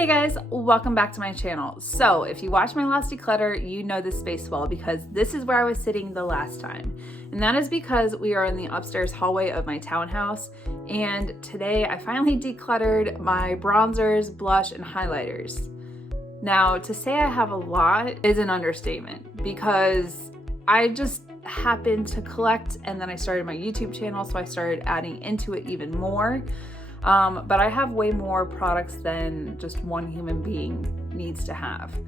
Hey guys, welcome back to my channel. So if you watched my last declutter, you know this space well because this is where I was sitting the last time. And that is because we are in the upstairs hallway of my townhouse. And today I finally decluttered my bronzers, blush, and highlighters. Now to say I have a lot is an understatement because I just happened to collect and then I started my YouTube channel, so I started adding into it even more. But I have way more products than just one human being needs to have.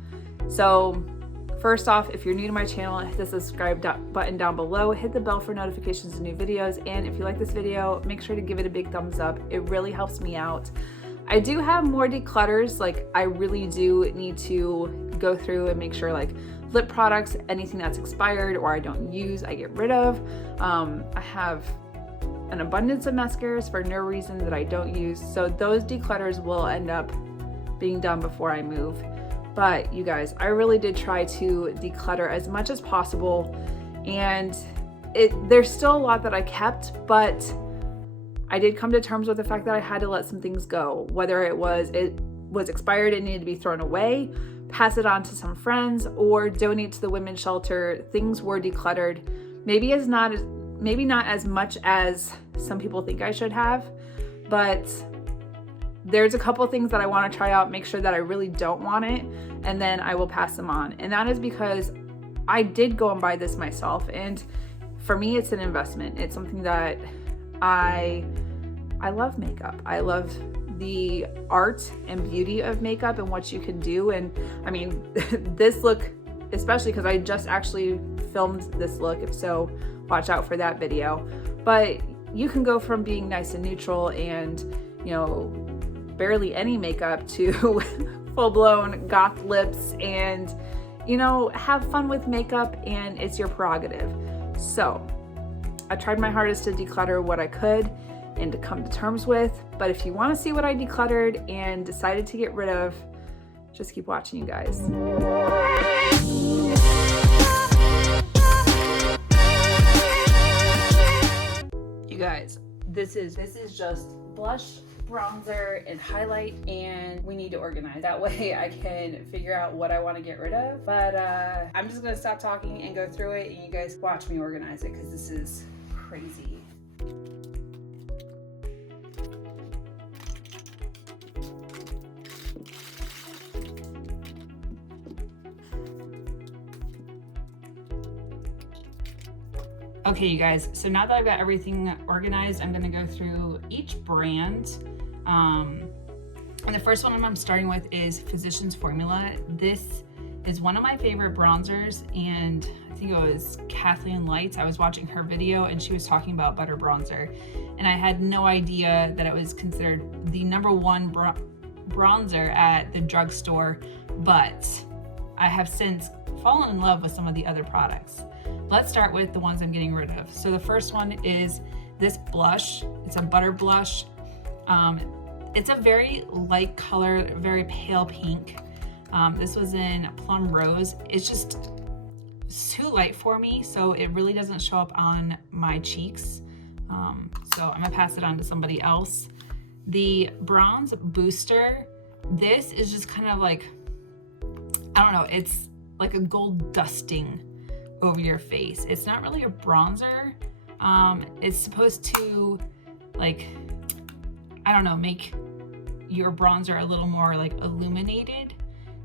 So first off, if you're new to my channel, hit the subscribe button down below, hit the bell for notifications of new videos, and if you like this video, make sure to give it a big thumbs up. It really helps me out. I do have more declutters, like I really do need to go through and make sure like lip products, anything that's expired or I don't use, I get rid of. I have an abundance of mascaras for no reason that I don't use, so those declutters will end up being done before I move. But you guys, I really did try to declutter as much as possible, and there's still a lot that I kept, but I did come to terms with the fact that I had to let some things go, whether it was expired and needed to be thrown away, pass it on to some friends, or donate to the women's shelter. Things were decluttered, maybe not as much as some people think I should have, but there's a couple things that I want to try out, make sure that I really don't want it, and then I will pass them on. And that is because I did go and buy this myself, and for me it's an investment. It's something that I love makeup. I love the art and beauty of makeup and what you can do. And I mean, this look, especially because I just actually filmed this look, if so, watch out for that video. But you can go from being nice and neutral and, you know, barely any makeup to full-blown goth lips and, you know, have fun with makeup, and it's your prerogative. So I tried my hardest to declutter what I could and to come to terms with. But if you want to see what I decluttered and decided to get rid of, just keep watching, you guys. You guys, this is just blush, bronzer, and highlight, and we need to organize. That way I can figure out what I want to get rid of. But I'm just gonna stop talking and go through it, and you guys watch me organize it because this is crazy. Okay, you guys, so now that I've got everything organized, I'm gonna go through each brand. And the first one I'm starting with is Physicians Formula. This is one of my favorite bronzers, and I think it was Kathleen Lights. I was watching her video and she was talking about butter bronzer, and I had no idea that it was considered the #1 bronzer at the drugstore, but I have since fallen in love with some of the other products. Let's start with the ones I'm getting rid of. So the first one is this blush. It's a butter blush. It's a very light color, very pale pink. This was in Plum Rose. It's just too light for me, so it really doesn't show up on my cheeks. So I'm gonna pass it on to somebody else. The Bronze Booster, this is just kind of like, I don't know, it's like a gold dusting over your face. It's not really a bronzer. It's supposed to, like, I don't know, make your bronzer a little more like illuminated.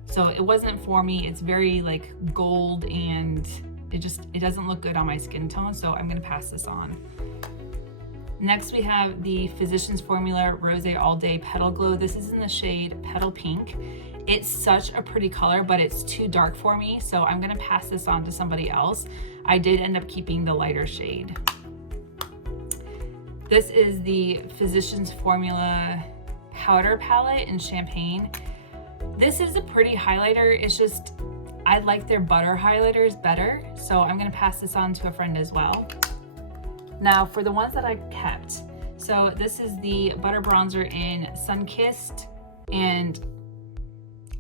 So it wasn't for me. It's very like gold, and it doesn't look good on my skin tone, so I'm gonna pass this on. Next we have the Physicians Formula Rose All Day Petal Glow. This is in the shade Petal Pink. It's such a pretty color, but it's too dark for me, so I'm gonna pass this on to somebody else. I did end up keeping the lighter shade. This is the Physicians Formula Powder Palette in Champagne. This is a pretty highlighter. It's just, I like their butter highlighters better, so I'm gonna pass this on to a friend as well. Now for the ones that I kept. So this is the Butter Bronzer in Sunkissed, and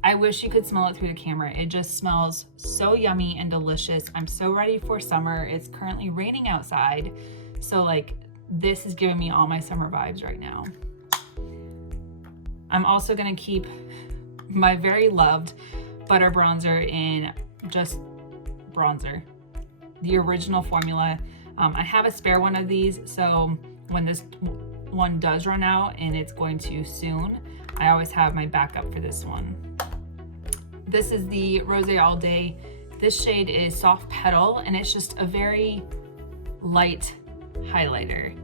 I wish you could smell it through the camera. It just smells so yummy and delicious. I'm so ready for summer. It's currently raining outside, so like this is giving me all my summer vibes right now. I'm also gonna keep my very loved butter bronzer in just bronzer, the original formula. I have a spare one of these, so when this one does run out, and it's going to soon, I always have my backup for this one. This is the Rose All Day. This shade is Soft Petal, and it's just a very light highlighter.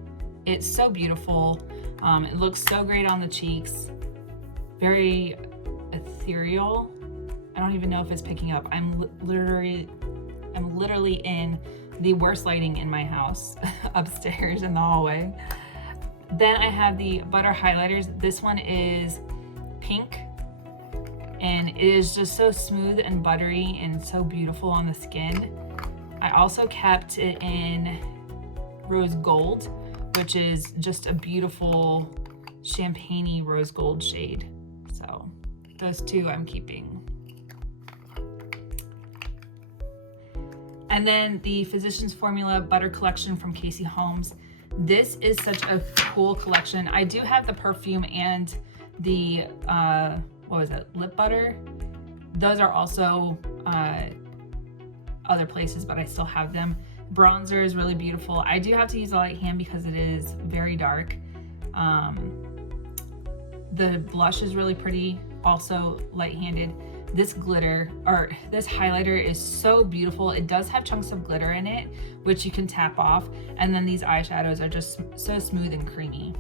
It's so beautiful. It looks so great on the cheeks. Very ethereal. I don't even know if it's picking up. I'm literally in the worst lighting in my house, upstairs in the hallway. Then I have the butter highlighters. This one is pink, and it is just so smooth and buttery and so beautiful on the skin. I also kept it in rose gold, which is just a beautiful champagne-y rose gold shade. So those two I'm keeping. And then the Physicians Formula Butter Collection from Casey Holmes. This is such a cool collection. I do have the perfume and the, lip butter. Those are also other places, but I still have them. Bronzer is really beautiful. I do have to use a light hand because it is very dark. The blush is really pretty, also light-handed. This glitter, or this highlighter, is so beautiful. It does have chunks of glitter in it, which you can tap off. And then these eyeshadows are just so smooth and creamy.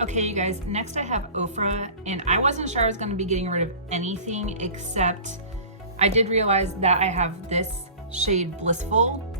Okay, you guys, next I have Ofra, and I wasn't sure I was gonna be getting rid of anything, except I did realize that I have this shade Blissful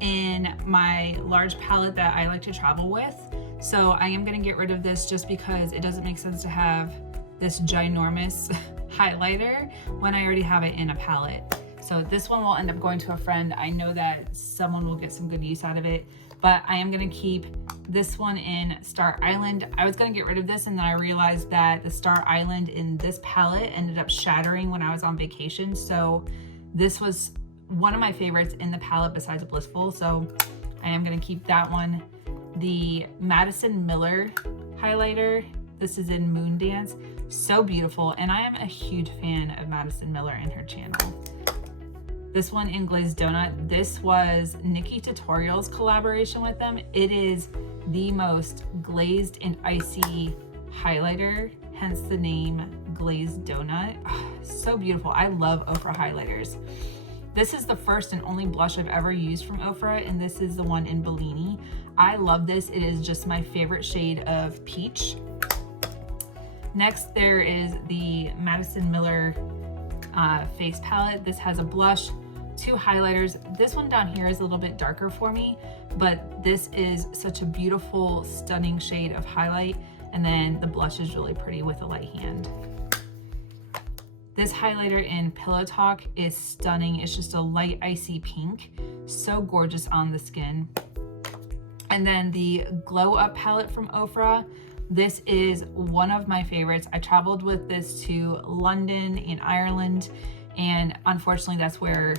in my large palette that I like to travel with. So I am gonna get rid of this just because it doesn't make sense to have this ginormous highlighter when I already have it in a palette. So this one will end up going to a friend. I know that someone will get some good use out of it, but I am gonna keep this one in Star Island. I was gonna get rid of this, and then I realized that the Star Island in this palette ended up shattering when I was on vacation. So this was one of my favorites in the palette besides Blissful. So I am gonna keep that one. The Madison Miller highlighter, this is in Moon Dance. So beautiful, and I am a huge fan of Madison Miller and her channel. This one in Glazed Donut, this was Nikki Tutorials collaboration with them. It is the most glazed and icy highlighter, hence the name Glazed Donut. Oh, so beautiful. I love Ofra highlighters. This is the first and only blush I've ever used from Ofra, and this is the one in Bellini. I love this. It is just my favorite shade of peach. Next, there is the Madison Miller face palette. This has a blush, 2 highlighters. This one down here is a little bit darker for me, but this is such a beautiful, stunning shade of highlight. And then the blush is really pretty with a light hand. This highlighter in Pillow Talk is stunning. It's just a light icy pink. So gorgeous on the skin. And then the Glow Up palette from Ofra. This is one of my favorites. I traveled with this to London and Ireland, and unfortunately that's where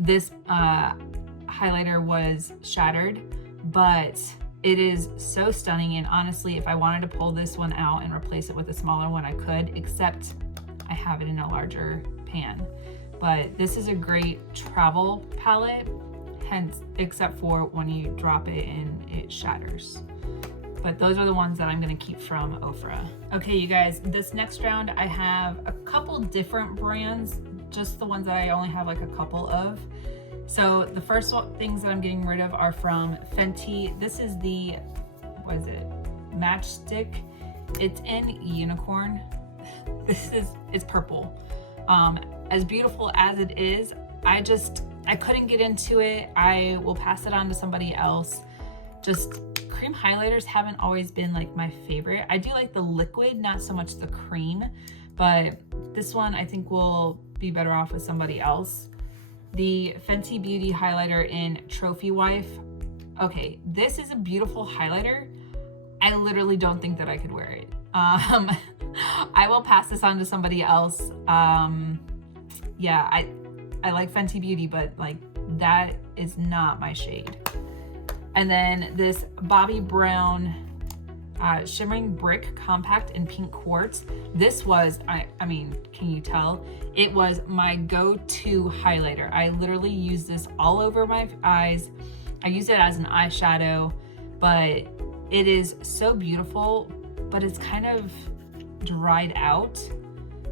this highlighter was shattered, but it is so stunning. And honestly, if I wanted to pull this one out and replace it with a smaller one, I could, except I have it in a larger pan. But this is a great travel palette, hence, except for when you drop it and it shatters. But those are the ones that I'm gonna keep from Ofra. Okay, you guys, this next round I have a couple different brands, just the ones that I only have like a couple of. So the first things that I'm getting rid of are from Fenty. This is the, what is it? Matchstick. It's in Unicorn. It's purple. As beautiful as it is, I couldn't get into it. I will pass it on to somebody else. Just cream highlighters haven't always been like my favorite. I do like the liquid, not so much the cream, but this one I think will be better off with somebody else. The Fenty Beauty highlighter in Trophy Wife. Okay, this is a beautiful highlighter. I literally don't think that I could wear it. I will pass this on to somebody else. Yeah, I like Fenty Beauty, but like that is not my shade. And then this Bobbi Brown Shimmering Brick Compact in Pink Quartz. This was, I mean, can you tell? It was my go-to highlighter. I literally use this all over my eyes. I use it as an eyeshadow, but it is so beautiful, but it's kind of dried out.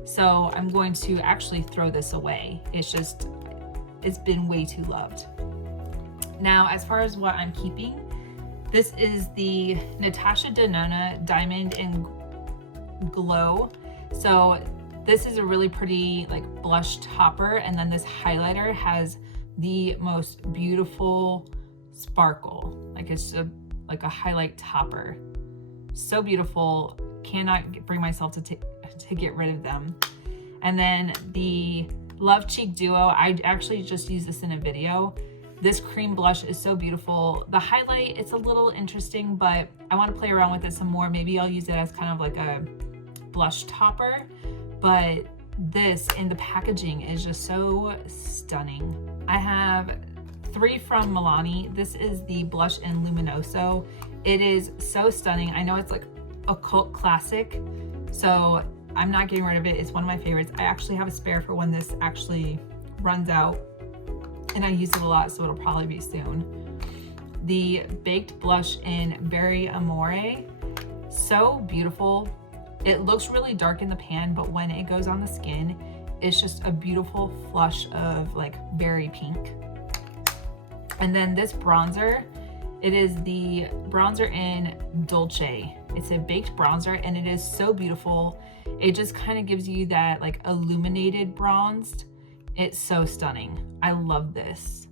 So I'm going to actually throw this away. It's been way too loved. Now, as far as what I'm keeping, this is the Natasha Denona Diamond and Glow. So this is a really pretty like blush topper, and then this highlighter has the most beautiful sparkle. Like it's like a highlight topper. So beautiful. Cannot bring myself to get rid of them. And then the Love Cheek Duo, I actually just used this in a video. This cream blush is so beautiful. The highlight, it's a little interesting, but I want to play around with it some more. Maybe I'll use it as kind of like a blush topper, but this in the packaging is just so stunning. I have 3 from Milani. This is the blush in Luminoso. It is so stunning. I know it's like a cult classic, so I'm not getting rid of it. It's one of my favorites. I actually have a spare for when this actually runs out, and I use it a lot, so it'll probably be soon. The Baked Blush in Berry Amore. So beautiful. It looks really dark in the pan, but when it goes on the skin, it's just a beautiful flush of like berry pink. And then this bronzer, it is the bronzer in Dolce. It's a baked bronzer, and it is so beautiful. It just kind of gives you that like illuminated bronzed. It's so stunning. I love this.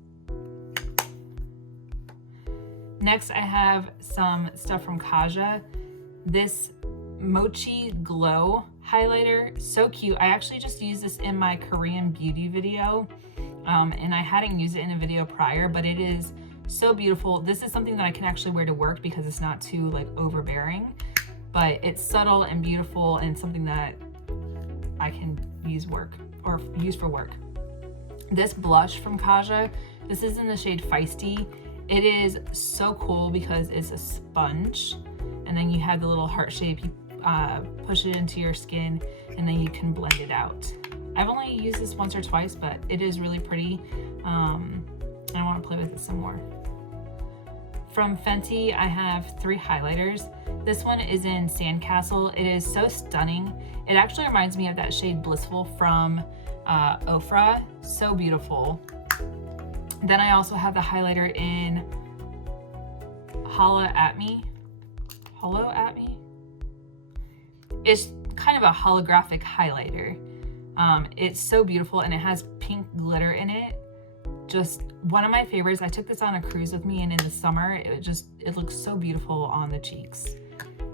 Next, I have some stuff from Kaja. This Mochi Glow highlighter, so cute. I actually just used this in my Korean beauty video, and I hadn't used it in a video prior, but it is so beautiful. This is something that I can actually wear to work because it's not too like overbearing, but it's subtle and beautiful, and something that I can use for work. This blush from Kaja, this is in the shade Feisty. It is so cool because it's a sponge, and then you have the little heart shape. You push it into your skin, and then you can blend it out. I've only used this once or twice, but it is really pretty. I want to play with it some more. From Fenty, I have 3 highlighters. This one is in Sandcastle. It is so stunning. It actually reminds me of that shade Blissful from Ofra. So beautiful. Then I also have the highlighter in Hollow at Me. It's kind of a holographic highlighter. It's so beautiful, and it has pink glitter in it. Just one of my favorites. I took this on a cruise with me, and in the summer, it looks so beautiful on the cheeks.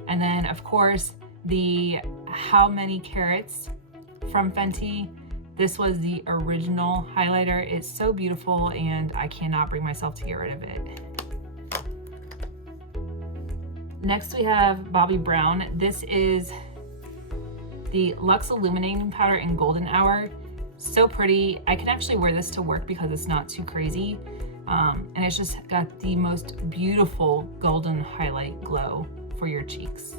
And then of course, the How Many Carats from Fenty. This was the original highlighter. It's so beautiful, and I cannot bring myself to get rid of it. Next, we have Bobbi Brown. This is the Luxe Illuminating Powder in Golden Hour. So pretty. I can actually wear this to work because it's not too crazy. And it's just got the most beautiful golden highlight glow for your cheeks.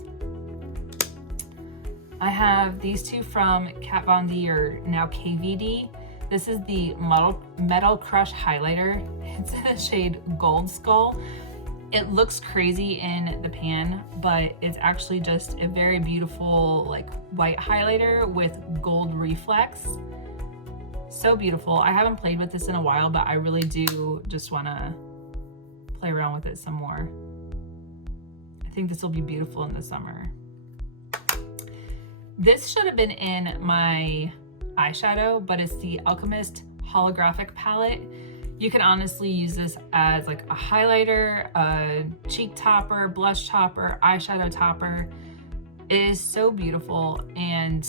I have these 2 from Kat Von D, or now KVD. This is the Metal Crush highlighter. It's in the shade Gold Skull. It looks crazy in the pan, but it's actually just a very beautiful like white highlighter with gold reflex. So beautiful. I haven't played with this in a while, but I really do just want to play around with it some more. I think this will be beautiful in the summer. This should have been in my eyeshadow, but it's the Alchemist Holographic palette. You can honestly use this as like a highlighter, a cheek topper, blush topper, eyeshadow topper. It is so beautiful, and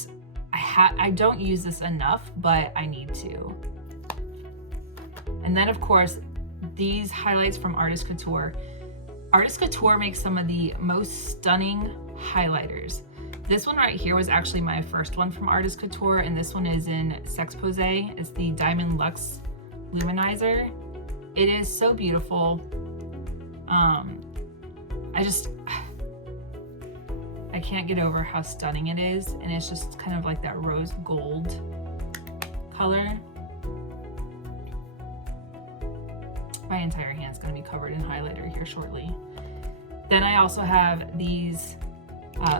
I don't use this enough, but I need to. And then of course, these highlights from Artist Couture. Artist Couture makes some of the most stunning highlighters. This one right here was actually my first one from Artist Couture, and this one is in Sex Posé. It's the Diamond Luxe Luminizer. It is so beautiful. can't get over how stunning it is, and it's just kind of like that rose gold color. My entire hand's gonna be covered in highlighter here shortly. Then I also have these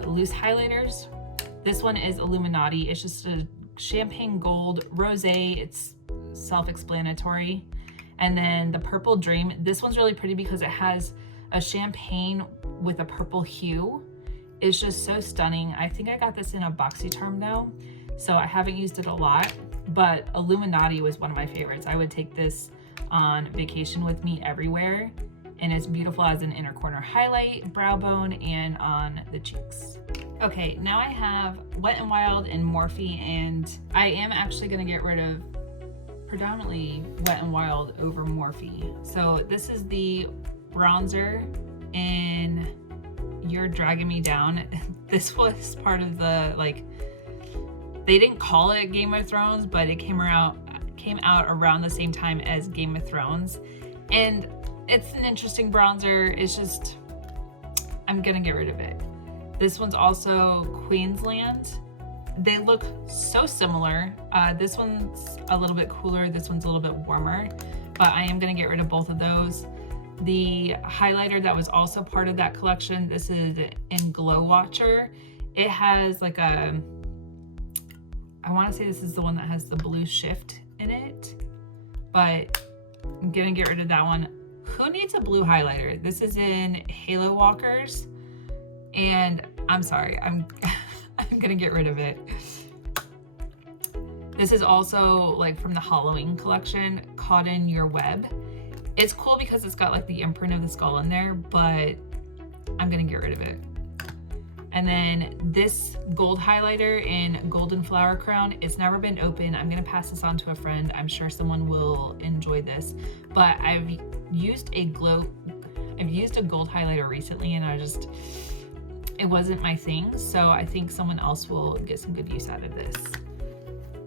loose highlighters. This one is Illuminati. It's just a champagne gold rosé. It's self-explanatory. And then the Purple Dream. This one's really pretty because it has a champagne with a purple hue. It's just so stunning. I think I got this in a BoxyCharm though, so I haven't used it a lot, but Illuminati was one of my favorites. I would take this on vacation with me everywhere, and it's beautiful as an inner corner highlight, brow bone, and on the cheeks. Okay, now I have Wet n Wild and Morphe, and I am actually gonna get rid of predominantly Wet n Wild over Morphe. So this is the bronzer in You're Dragging Me Down. This was part of the, like, they didn't call it Game of Thrones, but it came out around the same time as Game of Thrones. And it's an interesting bronzer. It's just, I'm gonna get rid of it. This one's also Queensland. They look so similar. This one's a little bit cooler. This one's a little bit warmer, but I am gonna get rid of both of those. The highlighter that was also part of that collection, this is in Glow Watcher. It has like a, I wanna say this is the one that has the blue shift in it, but I'm gonna get rid of that one. Who needs a blue highlighter? This is in Halo Walkers, and I'm sorry, I'm gonna get rid of it. This is also like from the Halloween collection, Caught in Your Web. It's cool because it's got like the imprint of the skull in there, but I'm gonna get rid of it. And then this gold highlighter in Golden Flower Crown, it's never been open. I'm gonna pass this on to a friend. I'm sure someone will enjoy this, but I've used a gold highlighter recently, and it wasn't my thing. So I think someone else will get some good use out of this.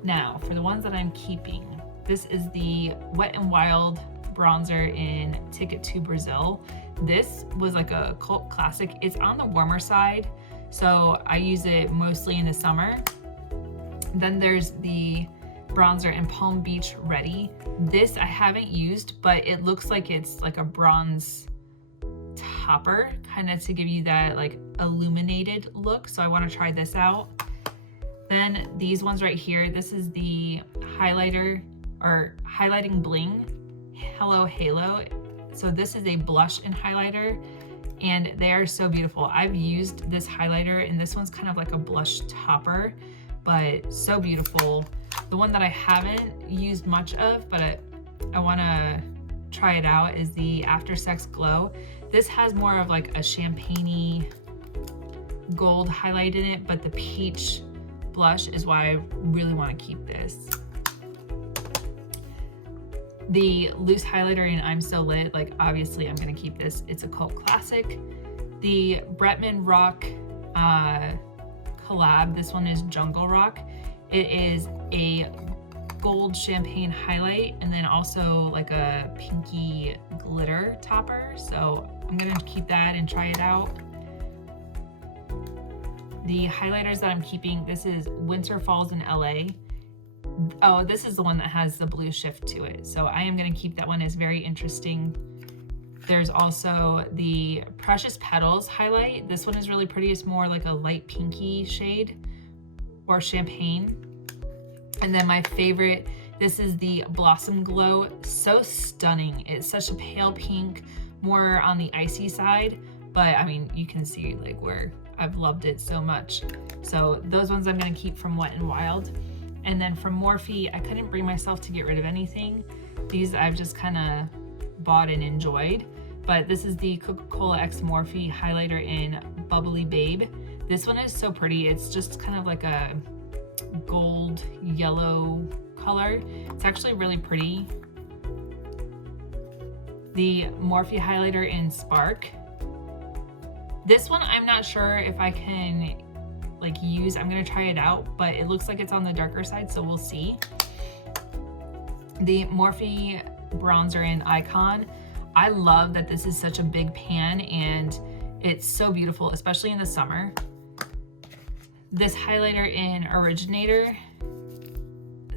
Now, for the ones that I'm keeping, this is the Wet n Wild bronzer in Ticket to Brazil. This was like a cult classic. It's on the warmer side, so I use it mostly in the summer. Then there's the bronzer in Palm Beach Ready. This I haven't used, but it looks like it's like a bronze topper, kind of to give you that like illuminated look. So I want to try this out. Then these ones right here, this is the highlighter or highlighting bling Hello Halo. So this is a blush and highlighter, and they are so beautiful. I've used this highlighter, and this one's kind of like a blush topper, but so beautiful. The one that I haven't used much of, but I want to try it out, is the After Sex Glow. This has more of like a champagne-y gold highlight in it, but the peach blush is why I really want to keep this. The loose highlighter in I'm So Lit, like obviously I'm gonna keep this. It's a cult classic. The Bretman Rock collab, this one is Jungle Rock. It is a gold champagne highlight, and then also like a pinky glitter topper. So I'm gonna keep that and try it out. The highlighters that I'm keeping, this is Winter Falls in LA. Oh, this is the one that has the blue shift to it. So I am gonna keep that one. It's very interesting. There's also the Precious Petals highlight. This one is really pretty. It's more like a light pinky shade or champagne. And then my favorite, this is the Blossom Glow. So stunning. It's such a pale pink, more on the icy side, but I mean, you can see like where I've loved it so much. So those ones I'm gonna keep from Wet n Wild. And then from Morphe, I couldn't bring myself to get rid of anything. These I've just kind of bought and enjoyed. But this is the Coca-Cola X Morphe highlighter in Bubbly Babe. This one is so pretty. It's just kind of like a gold yellow color. It's actually really pretty. The Morphe highlighter in Spark. This one I'm not sure if I can like use. I'm gonna try it out, but it looks like it's on the darker side, so we'll see. The Morphe bronzer in Icon. I love that this is such a big pan, and it's so beautiful, especially in the summer. This highlighter in Originator,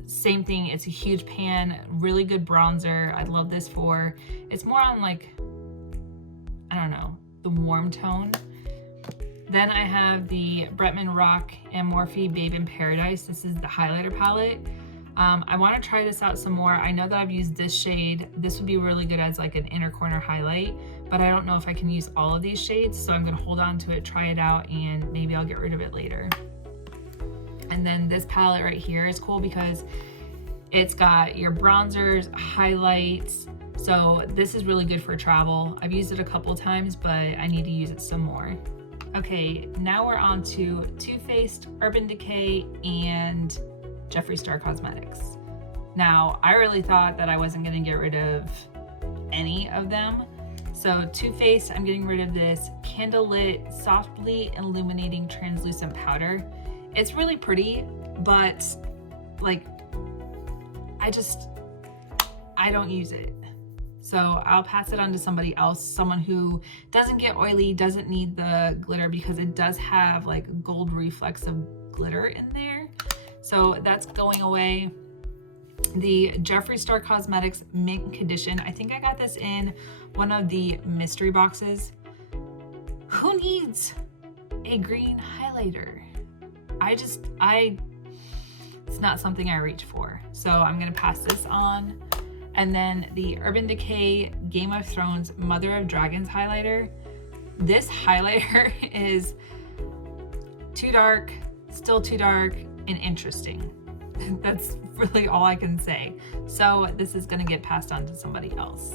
same thing, it's a huge pan, really good bronzer. I love this for, it's more on like, I don't know, the warm tone. Then I have the Bretman Rock and Morphe Babe in Paradise. This is the highlighter palette. I want to try this out some more. I know that I've used this shade. This would be really good as like an inner corner highlight, but I don't know if I can use all of these shades, so I'm going to hold on to it, try it out, and maybe I'll get rid of it later. And then this palette right here is cool because it's got your bronzers, highlights. So this is really good for travel. I've used it a couple times, but I need to use it some more. Okay, now we're on to Too Faced, Urban Decay, and Jeffree Star Cosmetics. Now, I really thought that I wasn't gonna get rid of any of them. So Too Faced, I'm getting rid of this Candlelit Softly Illuminating Translucent Powder. It's really pretty, but like, I don't use it. So I'll pass it on to somebody else, someone who doesn't get oily, doesn't need the glitter, because it does have like gold reflex of glitter in there. So that's going away. The Jeffree Star Cosmetics Mint Condition. I think I got this in one of the mystery boxes. Who needs a green highlighter? It's not something I reach for. So I'm gonna pass this on. And then the Urban Decay Game of Thrones Mother of Dragons highlighter. This highlighter is too dark, still too dark, and interesting. That's really all I can say. So this is gonna get passed on to somebody else.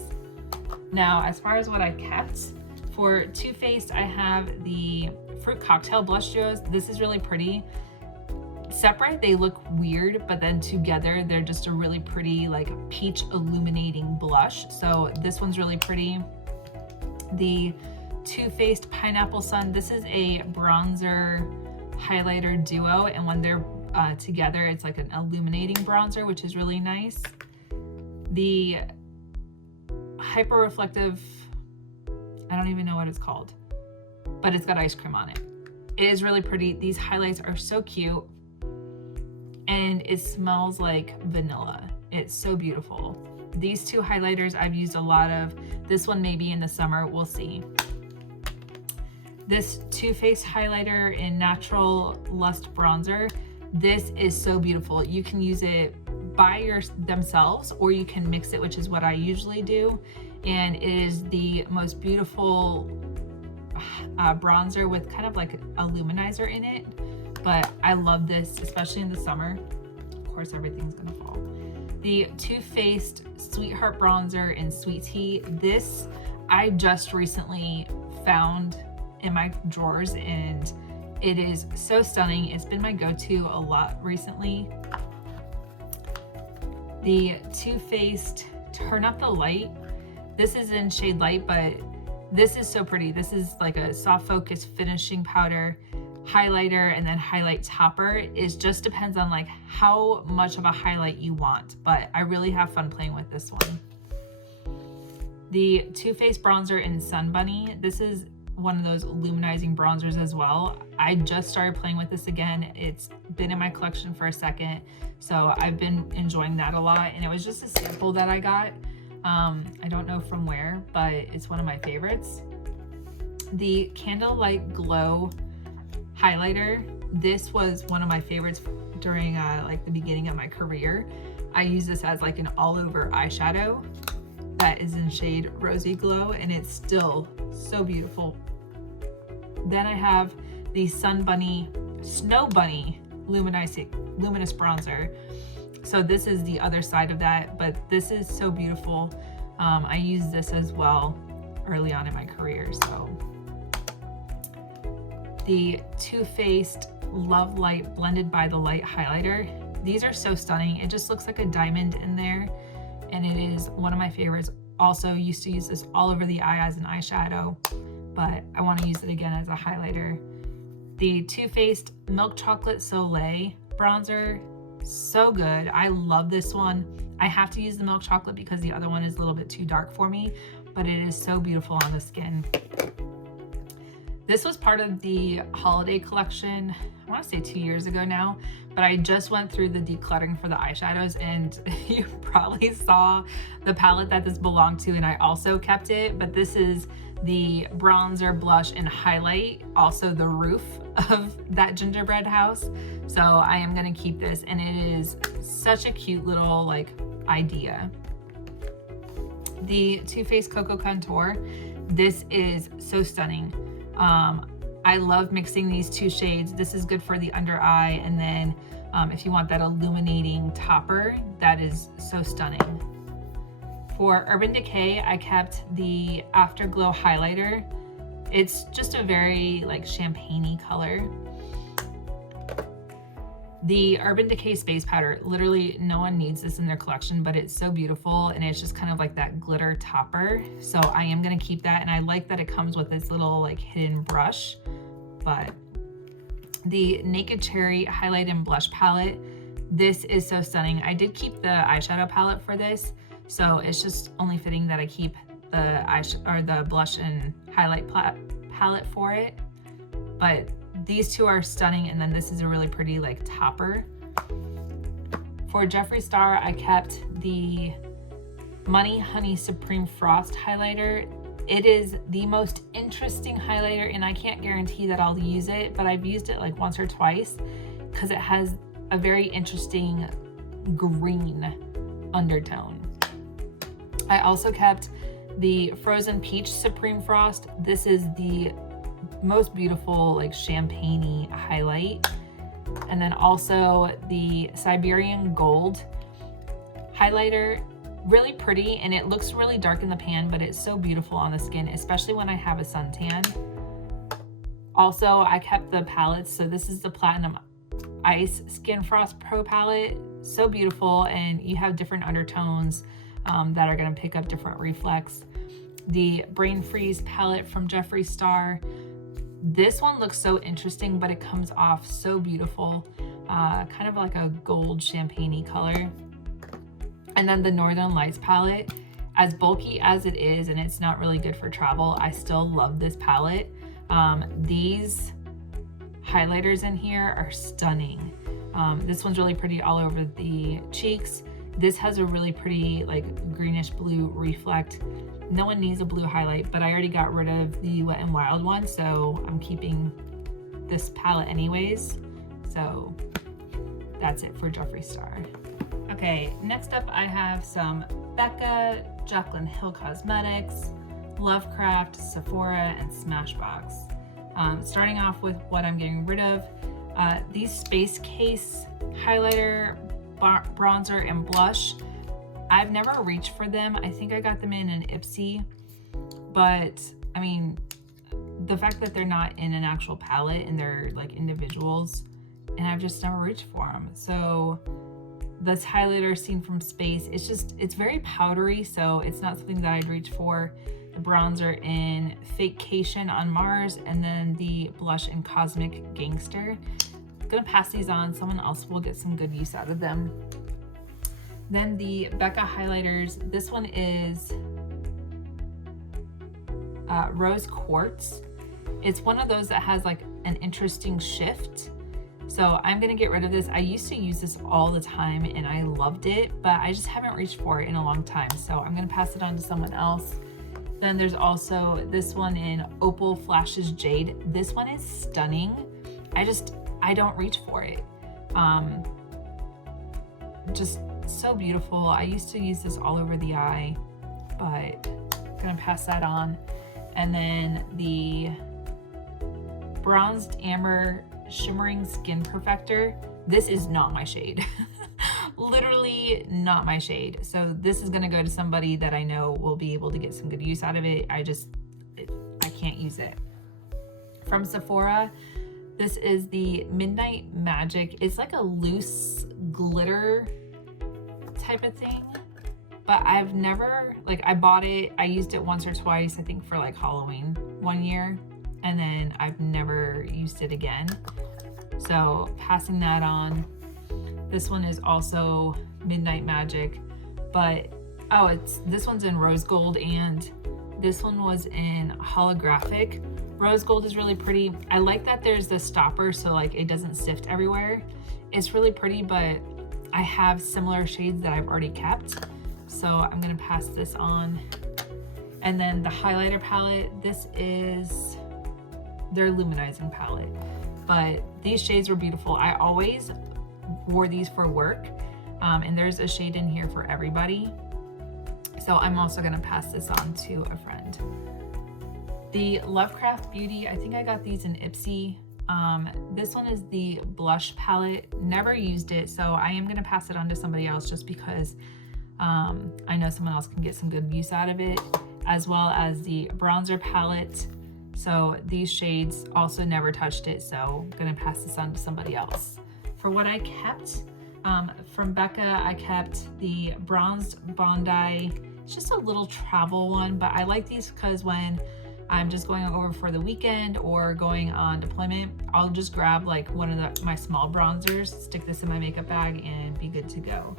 Now, as far as what I kept, for Too Faced, I have the Fruit Cocktail Blush Duos. This is really pretty. Separate, they look weird, but then together, they're just a really pretty, like, peach illuminating blush. So this one's really pretty. The Too Faced Pineapple Sun. This is a bronzer highlighter duo, and when they're together, it's like an illuminating bronzer, which is really nice. The Hyper Reflective, I don't even know what it's called, but it's got ice cream on it. It is really pretty. These highlights are so cute, and it smells like vanilla. It's so beautiful. These two highlighters I've used a lot of. This one maybe in the summer, we'll see. This Too Faced highlighter in Natural Lust Bronzer. This is so beautiful. You can use it by themselves, or you can mix it, which is what I usually do. And it is the most beautiful bronzer with kind of like a luminizer in it. But I love this, especially in the summer. Of course, everything's gonna fall. The Too Faced Sweetheart Bronzer in Sweet Tea. This I just recently found in my drawers, and it is so stunning. It's been my go-to a lot recently. The Too Faced Turn Up the Light. This is in shade light, but this is so pretty. This is like a soft focus finishing powder, highlighter, and then highlight topper. It just depends on like how much of a highlight you want, but I really have fun playing with this one. The Too Faced Bronzer in Sun Bunny. This is one of those luminizing bronzers as well. I just started playing with this again. It's been in my collection for a second, so I've been enjoying that a lot, and it was just a sample that I got. I don't know from where, but it's one of my favorites. The Candlelight Glow highlighter. This was one of my favorites during like the beginning of my career. I use this as like an all over eyeshadow that is in shade Rosy Glow, and it's still so beautiful. Then I have the Sun Bunny Snow Bunny luminous bronzer. So this is the other side of that, but this is so beautiful. I used this as well early on in my career. So the Too Faced Love Light Blended by the Light highlighter. These are so stunning. It just looks like a diamond in there, and it is one of my favorites. Also used to use this all over the eye as an eyeshadow, but I want to use it again as a highlighter. The Too Faced Milk Chocolate Soleil bronzer. So good. I love this one. I have to use the milk chocolate because the other one is a little bit too dark for me, but it is so beautiful on the skin. This was part of the holiday collection. want to say 2 years ago now, but I just went through the decluttering for the eyeshadows, and you probably saw the palette that this belonged to, and I also kept it, but this is the bronzer, blush, and highlight, also the roof of that gingerbread house. So I am gonna keep this, and it is such a cute little like idea. The Too Faced Cocoa Contour, this is so stunning. I love mixing these two shades. This is good for the under eye, and then if you want that illuminating topper, that is so stunning. For Urban Decay, I kept the Afterglow highlighter. It's just a very like champagne-y color. The Urban Decay Space Powder, literally no one needs this in their collection, but it's so beautiful, and it's just kind of like that glitter topper. So I am gonna keep that, and I like that it comes with this little like hidden brush. But the Naked Cherry Highlight and Blush Palette, this is so stunning. I did keep the eyeshadow palette for this, so it's just only fitting that I keep the blush and highlight palette for it. But these two are stunning, and then this is a really pretty like topper. For Jeffree Star, I kept the Money Honey Supreme Frost highlighter. It is the most interesting highlighter, and I can't guarantee that I'll use it, but I've used it like once or twice because it has a very interesting green undertone. I also kept the Frozen Peach Supreme Frost. This is the most beautiful like champagne-y highlight. And then also the Siberian Gold highlighter, really pretty, and it looks really dark in the pan, but it's so beautiful on the skin, especially when I have a suntan. Also, I kept the palettes. So this is the Platinum Ice Skin Frost Pro palette. So beautiful, and you have different undertones that are gonna pick up different reflex. The Brain Freeze palette from Jeffree Star. This one looks so interesting, but it comes off so beautiful. Kind of like a gold champagne-y color. And then the Northern Lights palette, as bulky as it is, and it's not really good for travel, I still love this palette. These highlighters in here are stunning. This one's really pretty all over the cheeks. This has a really pretty like greenish blue reflect. No one needs a blue highlight, but I already got rid of the Wet n Wild one, so I'm keeping this palette anyways. So that's it for Jeffree Star. Okay, next up I have some Becca, Jaclyn Hill Cosmetics, Lovecraft, Sephora, and Smashbox. Starting off with what I'm getting rid of, these Space Case highlighter, bronzer, and blush. I've never reached for them. I think I got them in an Ipsy, but I mean, the fact that they're not in an actual palette and they're like individuals, and I've just never reached for them. So this highlighter seen from space, it's very powdery, so it's not something that I'd reach for. The bronzer in Fakecation on Mars, and then the blush in Cosmic Gangster. I'm gonna pass these on, someone else will get some good use out of them. Then the Becca highlighters, this one is Rose Quartz. It's one of those that has like an interesting shift. So I'm gonna get rid of this. I used to use this all the time and I loved it, but I just haven't reached for it in a long time. So I'm gonna pass it on to someone else. Then there's also this one in Opal Flashes Jade. This one is stunning. I don't reach for it. Just so beautiful. I used to use this all over the eye, but I'm gonna pass that on. And then the Bronzed Amber Shimmering Skin Perfector. This is not my shade. Literally not my shade. So this is gonna go to somebody that I know will be able to get some good use out of it. I can't use it. From Sephora, this is the Midnight Magic. It's like a loose glitter type of thing, but I've never, like, I bought it, I used it once or twice, I think for like Halloween one year, and then I've never used it again. So passing that on. This one is also Midnight Magic, but this one's in Rose Gold, and this one was in Holographic. Rose gold is really pretty. I like that there's the stopper so like it doesn't sift everywhere. It's really pretty, but I have similar shades that I've already kept. So I'm gonna pass this on. And then the highlighter palette, this is their luminizing palette. But these shades were beautiful. I always wore these for work. And there's a shade in here for everybody. So I'm also gonna pass this on to a friend. The Lovecraft Beauty, I think I got these in Ipsy. This one is the blush palette. Never used it, so I am gonna pass it on to somebody else just because I know someone else can get some good use out of it, as well as the bronzer palette. So these shades, also never touched it, so I'm gonna pass this on to somebody else. For what I kept, from Becca, I kept the bronzed Bondi. It's just a little travel one, but I like these because when I'm just going over for the weekend or going on deployment, I'll just grab like one of my small bronzers, stick this in my makeup bag, and be good to go.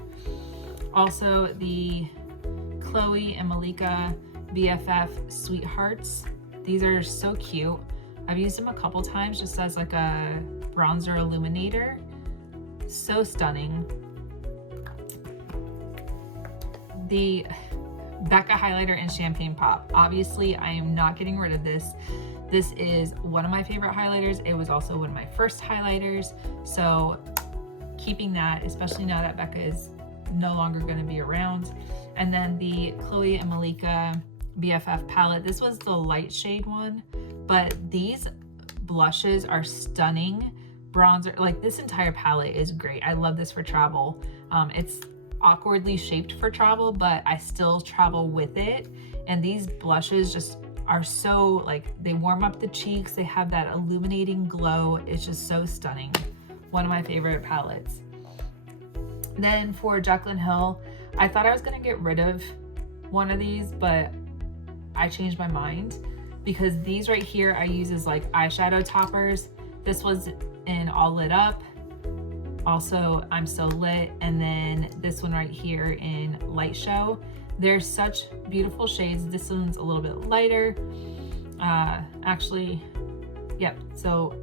Also, the Chloe and Malika BFF Sweethearts. These are so cute. I've used them a couple times just as like a bronzer illuminator. So stunning. The Becca Highlighter in Champagne Pop. Obviously, I am not getting rid of this. This is one of my favorite highlighters. It was also one of my first highlighters. So keeping that, especially now that Becca is no longer going to be around. And then the Chloe and Malika BFF palette. This was the light shade one, but these blushes are stunning. Bronzer, like this entire palette is great. I love this for travel. It's awkwardly shaped for travel, but I still travel with it. And these blushes just are so like, they warm up the cheeks. They have that illuminating glow. It's just so stunning. One of my favorite palettes. Then for Jaclyn Hill, I thought I was gonna get rid of one of these, but I changed my mind because these right here I use as like eyeshadow toppers. This was in All Lit Up, also I'm So Lit, and then this one right here in Light Show. They're such beautiful shades. This one's a little bit lighter. Actually, yep, so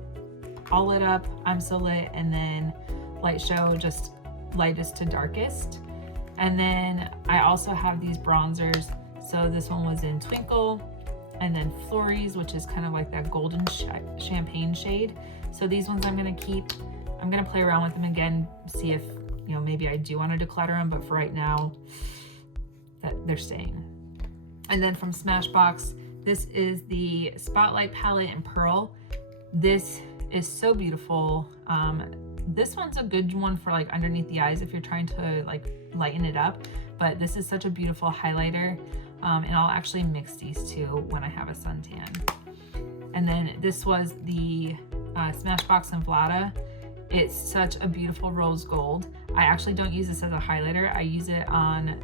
All Lit Up, I'm So Lit, and then Light Show, just lightest to darkest. And then I also have these bronzers. So this one was in Twinkle, and then Florries, which is kind of like that golden champagne shade. So these ones I'm gonna keep. I'm gonna play around with them again, see if, you know, maybe I do want to declutter them, but for right now, that they're staying. And then from Smashbox, this is the Spotlight palette in Pearl. This is so beautiful. This one's a good one for like underneath the eyes if you're trying to like lighten it up, but this is such a beautiful highlighter. And I'll actually mix these two when I have a suntan. And then this was the Smashbox and Vlada. It's such a beautiful rose gold. I actually don't use this as a highlighter. I use it on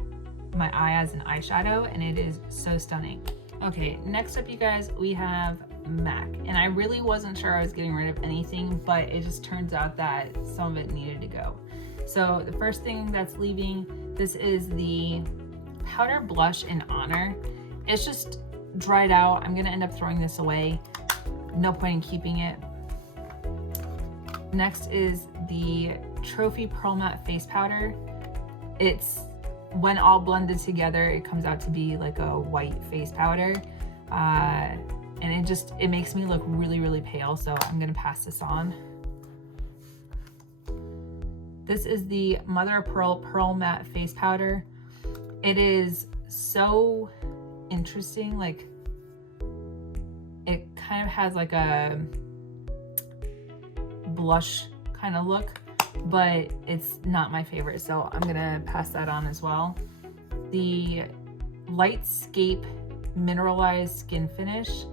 my eye as an eyeshadow, and it is so stunning. Okay, next up you guys, we have MAC. And I really wasn't sure I was getting rid of anything, but it just turns out that some of it needed to go. So the first thing that's leaving, this is the powder blush in Honor. It's just dried out. I'm gonna end up throwing this away. No point in keeping it. Next is the Trophy Pearl Matte Face Powder. It's, when all blended together, it comes out to be like a white face powder. And it makes me look really, really pale. So I'm gonna pass this on. This is the Mother of Pearl Pearl Matte Face Powder. It is so interesting. Like, it kind of has like a blush kind of look, but it's not my favorite, so I'm gonna pass that on as well. The Lightscape Mineralized Skin Finish.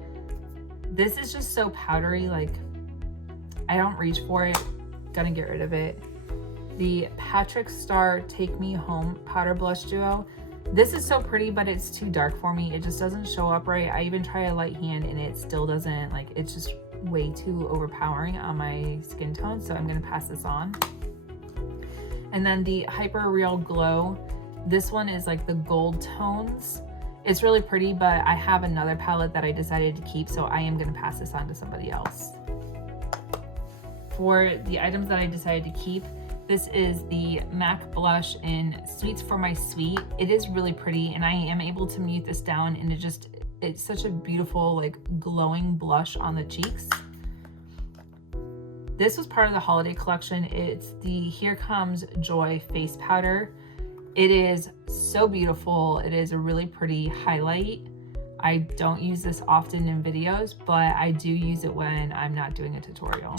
This is just so powdery, like I don't reach for it, gonna get rid of it. The Patrick Star Take Me Home Powder Blush Duo. This is so pretty, but it's too dark for me. It just doesn't show up right. I even try a light hand and it still doesn't, like, it's just way too overpowering on my skin tone, so I'm gonna pass this on. And then the Hyper Real Glow. This one is like the gold tones. It's really pretty, but I have another palette that I decided to keep, so I am gonna pass this on to somebody else. For the items that I decided to keep, this is the MAC blush in Sweets for My Sweet. It is really pretty, and I am able to mute this down, and it's such a beautiful, like, glowing blush on the cheeks. This was part of the holiday collection. It's the Here Comes Joy face powder. It is so beautiful. It is a really pretty highlight. I don't use this often in videos, but I do use it when I'm not doing a tutorial.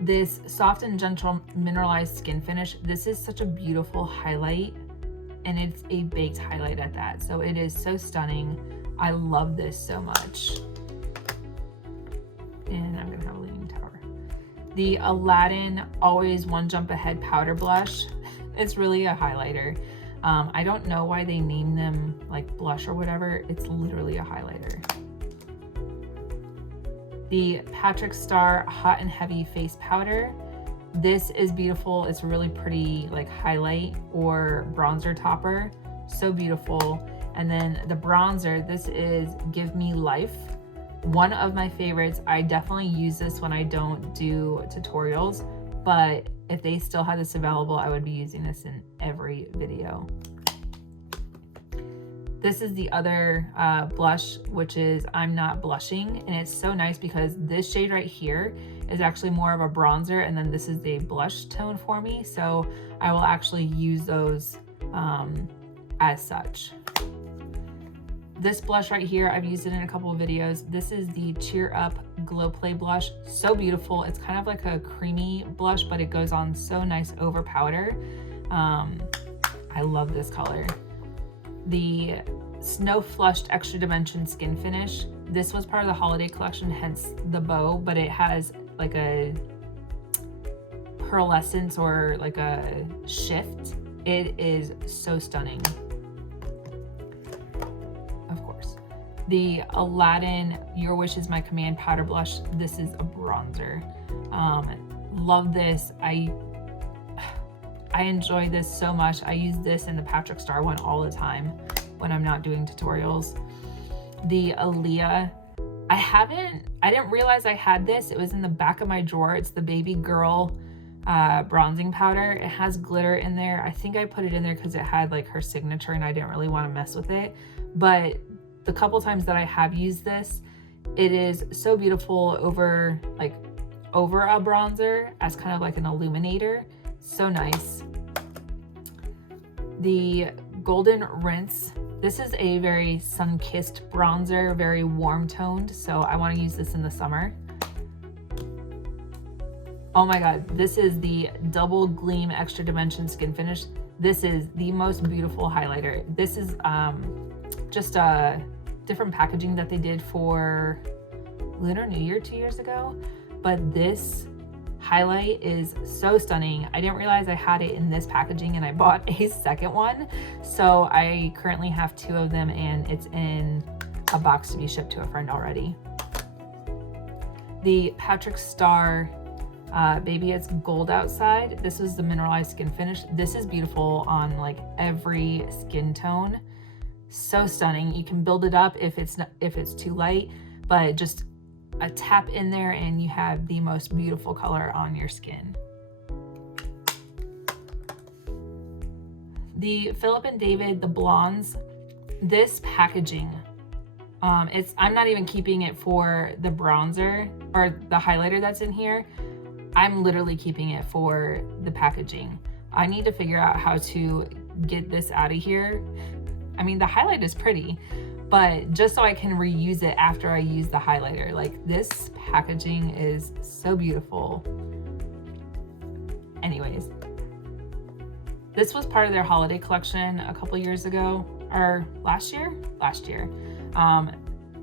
This Soft and Gentle Mineralized Skin Finish. This is such a beautiful highlight, and it's a baked highlight at that. So it is so stunning. I love this so much. And I'm gonna have a leaning tower. The Aladdin Always One Jump Ahead Powder Blush. It's really a highlighter. I don't know why they name them like blush or whatever. It's literally a highlighter. The Patrick Star Hot and Heavy Face Powder. This is beautiful. It's a really pretty like highlight or bronzer topper. So beautiful. And then the bronzer, this is Give Me Life. One of my favorites. I definitely use this when I don't do tutorials, but if they still had this available, I would be using this in every video. This is the other blush, which is I'm Not Blushing, and it's so nice because this shade right here is actually more of a bronzer, and then this is a blush tone for me, so I will actually use those as such. This blush right here, I've used it in a couple of videos. This is the Cheer Up Glow Play blush. So beautiful. It's kind of like a creamy blush, but it goes on so nice over powder. I love this color. The Snow Flushed Extra Dimension Skin Finish. This was part of the holiday collection, hence the bow, but it has like a pearlescence or like a shift. It is so stunning. The Aladdin Your Wish Is My Command Powder Blush. This is a bronzer. Love this. I enjoy this so much. I use this in the Patrick Star one all the time when I'm not doing tutorials. The Aaliyah. I didn't realize I had this. It was in the back of my drawer. It's the Baby Girl bronzing powder. It has glitter in there. I think I put it in there because it had like her signature and I didn't really want to mess with it. But the couple times that I have used this, it is so beautiful over a bronzer as kind of like an illuminator. So nice. The Golden Rinse. This is a very sun-kissed bronzer, very warm toned. So I want to use this in the summer. Oh my God, this is the Double Gleam Extra Dimension Skin Finish. This is the most beautiful highlighter. This is just a different packaging that they did for Lunar New Year 2 years ago, but this highlight is so stunning. I didn't realize I had it in this packaging and I bought a second one, so I currently have 2 of them and it's in a box to be shipped to a friend already. The Patrick Star Baby It's Gold Outside. This is the mineralized skin finish. This is beautiful on like every skin tone. So stunning. You can build it up if it's too light, but just a tap in there and you have the most beautiful color on your skin. The Philip and David, the Blondes. This packaging, I'm not even keeping it for the bronzer or the highlighter that's in here. I'm literally keeping it for the packaging. I need to figure out how to get this out of here. I mean, the highlight is pretty, but just so I can reuse it after I use the highlighter. Like, this packaging is so beautiful. Anyways, this was part of their holiday collection a couple years ago, or last year.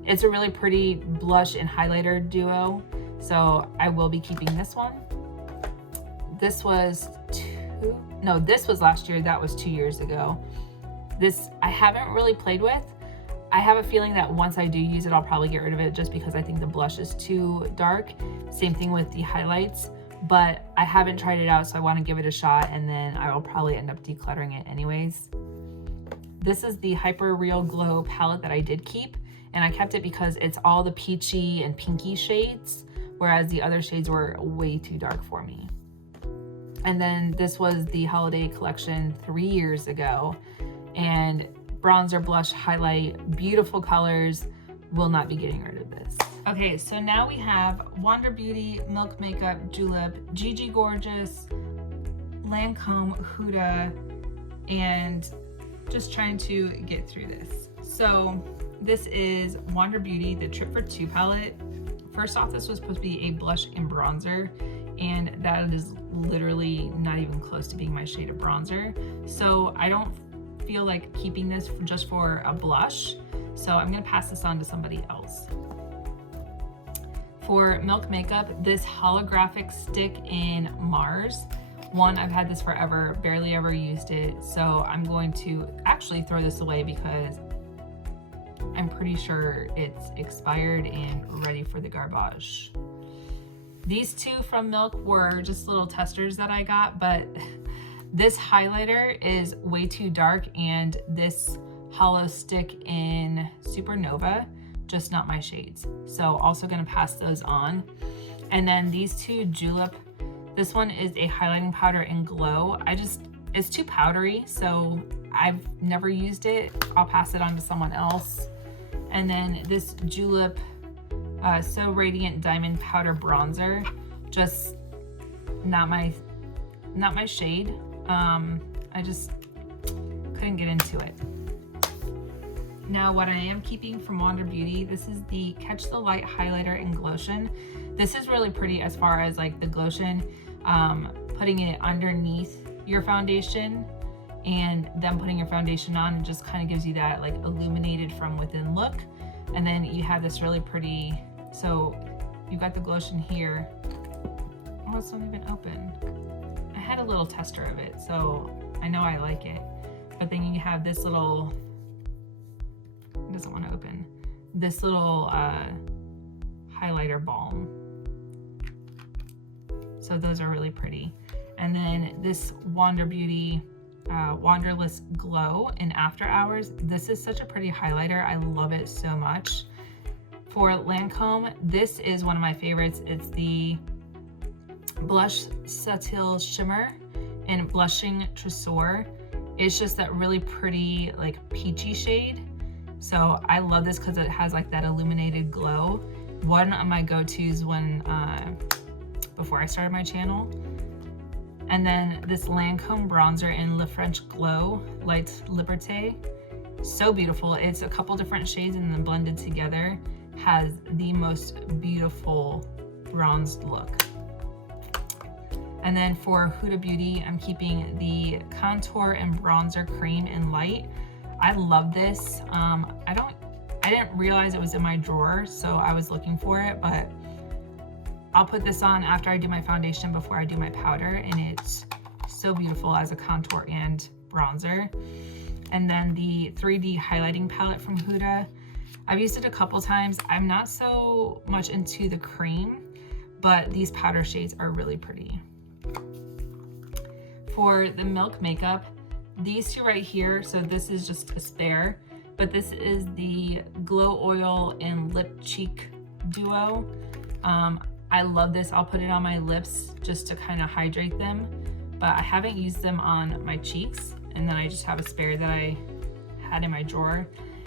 It's a really pretty blush and highlighter duo, so I will be keeping this one. This was last year. That was 2 years ago. This I haven't really played with. I have a feeling that once I do use it, I'll probably get rid of it just because I think the blush is too dark. Same thing with the highlights, but I haven't tried it out, so I want to give it a shot, and then I will probably end up decluttering it anyways. This is the Hyper Real Glow palette that I did keep, and I kept it because it's all the peachy and pinky shades, whereas the other shades were way too dark for me. And then this was the holiday collection 3 years ago, and bronzer, blush, highlight, beautiful colors. Will not be getting rid of this. Okay, so now we have Wander Beauty, Milk Makeup, Julep, Gigi Gorgeous, Lancome, Huda, and just trying to get through this. So this is Wander Beauty, the Trip for Two palette. First off, this was supposed to be a blush and bronzer, and that is literally not even close to being my shade of bronzer. So I don't feel like keeping this just for a blush. So I'm gonna pass this on to somebody else. For Milk Makeup, this holographic stick in Mars. One, I've had this forever, barely ever used it. So I'm going to actually throw this away because I'm pretty sure it's expired and ready for the garbage. These two from Milk were just little testers that I got, but this highlighter is way too dark, and this hollow stick in Supernova, just not my shades. So also gonna pass those on. And then these two Julep, this one is a highlighting powder in Glow. It's too powdery, so I've never used it. I'll pass it on to someone else. And then this Julep So Radiant Diamond Powder Bronzer, just not my shade. I just couldn't get into it. Now what I am keeping from Wander Beauty, this is the Catch the Light Highlighter in Glotion. This is really pretty as far as like the Glotion, putting it underneath your foundation and then putting your foundation on, it just kind of gives you that like illuminated from within look. And then you have this really pretty, so you got the Glotion here. Oh, it's not even open. I had a little tester of it, so I know I like it. But then you have this little, it doesn't want to open, this little highlighter balm. So those are really pretty. And then this Wander Beauty Wanderlust Glow in After Hours. This is such a pretty highlighter. I love it so much. For Lancome, this is one of my favorites. It's the Blush Subtle Shimmer in Blushing Tresor. It's just that really pretty like peachy shade. So I love this because it has like that illuminated glow. One of my go-tos when before I started my channel. And then this Lancome bronzer in Le French Glow Light Liberté. So beautiful. It's a couple different shades and then blended together. Has the most beautiful bronzed look. And then for Huda Beauty, I'm keeping the Contour and Bronzer Cream in Light. I love this. I didn't realize it was in my drawer, so I was looking for it, but I'll put this on after I do my foundation before I do my powder, and it's so beautiful as a contour and bronzer. And then the 3D highlighting palette from Huda. I've used it a couple times. I'm not so much into the cream, but these powder shades are really pretty. For the Milk Makeup, these two right here, so this is just a spare, but this is the Glow Oil and Lip Cheek Duo. I love this. I'll put it on my lips just to kind of hydrate them, but I haven't used them on my cheeks. And then I just have a spare that I had in my drawer.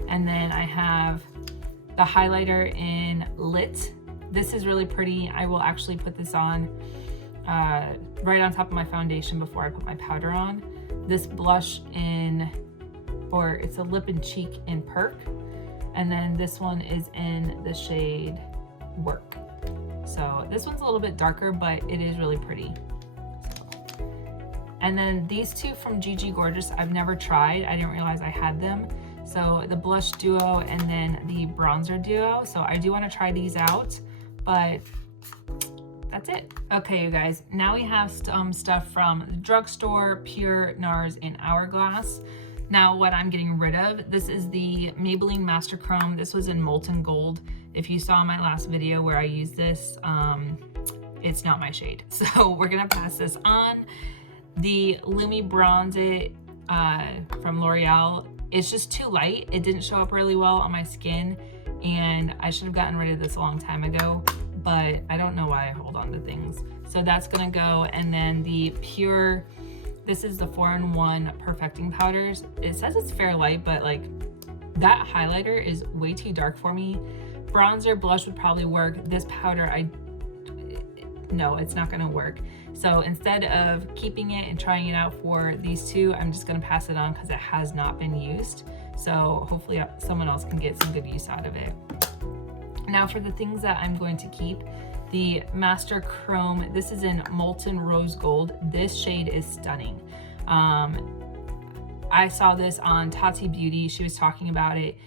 And then I have the highlighter in Lit. This is really pretty. I will actually put this on right on top of my foundation before I put my powder on. This blush in, or it's a lip and cheek in Perk. And then this one is in the shade Work. So this one's a little bit darker, but it is really pretty. And then these two from Gigi Gorgeous, I've never tried. I didn't realize I had them. So the blush duo and then the bronzer duo. So I do want to try these out, but that's it. Okay, you guys, now we have some stuff from the drugstore, Pure, NARS, and Hourglass. Now what I'm getting rid of, this is the Maybelline Master Chrome. This was in Molten Gold. If you saw my last video where I used this, it's not my shade. So we're gonna pass this on. The Lumi Bronze It from L'Oreal it's just too light. It didn't show up really well on my skin, and I should have gotten rid of this a long time ago, but I don't know why I hold on to things. So that's gonna go. And then the Pure, this is the 4-in-1 perfecting powders. It says it's fair light, but like that highlighter is way too dark for me. Bronzer, blush would probably work. This powder, no, it's not gonna work. So instead of keeping it and trying it out for these two, I'm just gonna pass it on because it has not been used. So hopefully someone else can get some good use out of it. Now for the things that I'm going to keep, the Master Chrome, this is in Molten Rose Gold. This shade is stunning. I saw this on Tati Beauty. She was talking about it,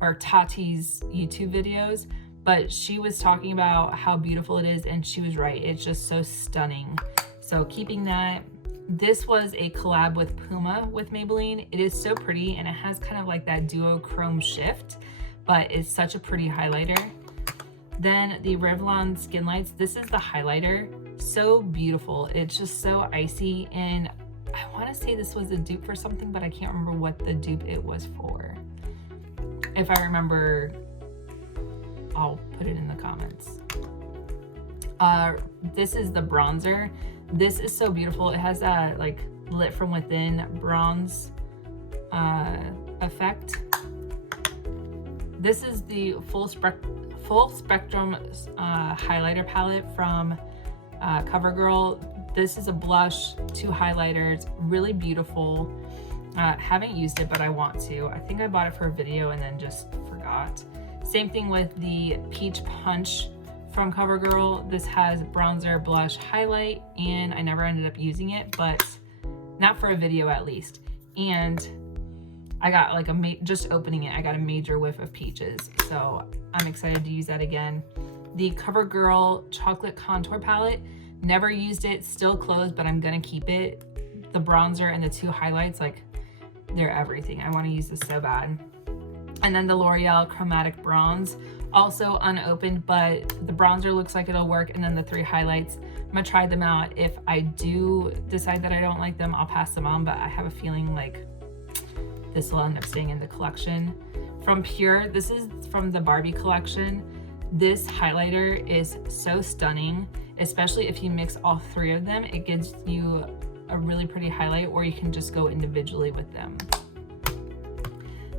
or Tati's YouTube videos, but she was talking about how beautiful it is, and she was right. It's just so stunning. So keeping that. This was a collab with Puma with Maybelline. It is so pretty, and it has kind of like that duo chrome shift, but it's such a pretty highlighter. Then the Revlon Skin Lights. This is the highlighter. So beautiful. It's just so icy, and I want to say this was a dupe for something, but I can't remember what the dupe it was for. If I remember, I'll put it in the comments. This is the bronzer. This is so beautiful. It has that like lit from within bronze effect. This is the full spectrum highlighter palette from CoverGirl. This is a blush, 2 highlighters, really beautiful. Haven't used it, but I want to. I think I bought it for a video and then just forgot. Same thing with the Peach Punch from CoverGirl. This has bronzer, blush, highlight, and I never ended up using it, but not for a video at least. And I got like just opening it, I got a major whiff of peaches. So I'm excited to use that again. The CoverGirl Chocolate Contour Palette, never used it, still closed, but I'm gonna keep it. The bronzer and the 2 highlights, like they're everything. I wanna use this so bad. And then the L'Oreal Chromatic Bronze, also unopened, but the bronzer looks like it'll work. And then the 3 highlights, I'm gonna try them out. If I do decide that I don't like them, I'll pass them on, but I have a feeling like this will end up staying in the collection. From Pure, this is from the Barbie collection. This highlighter is so stunning, especially if you mix all 3 of them. It gives you a really pretty highlight, or you can just go individually with them.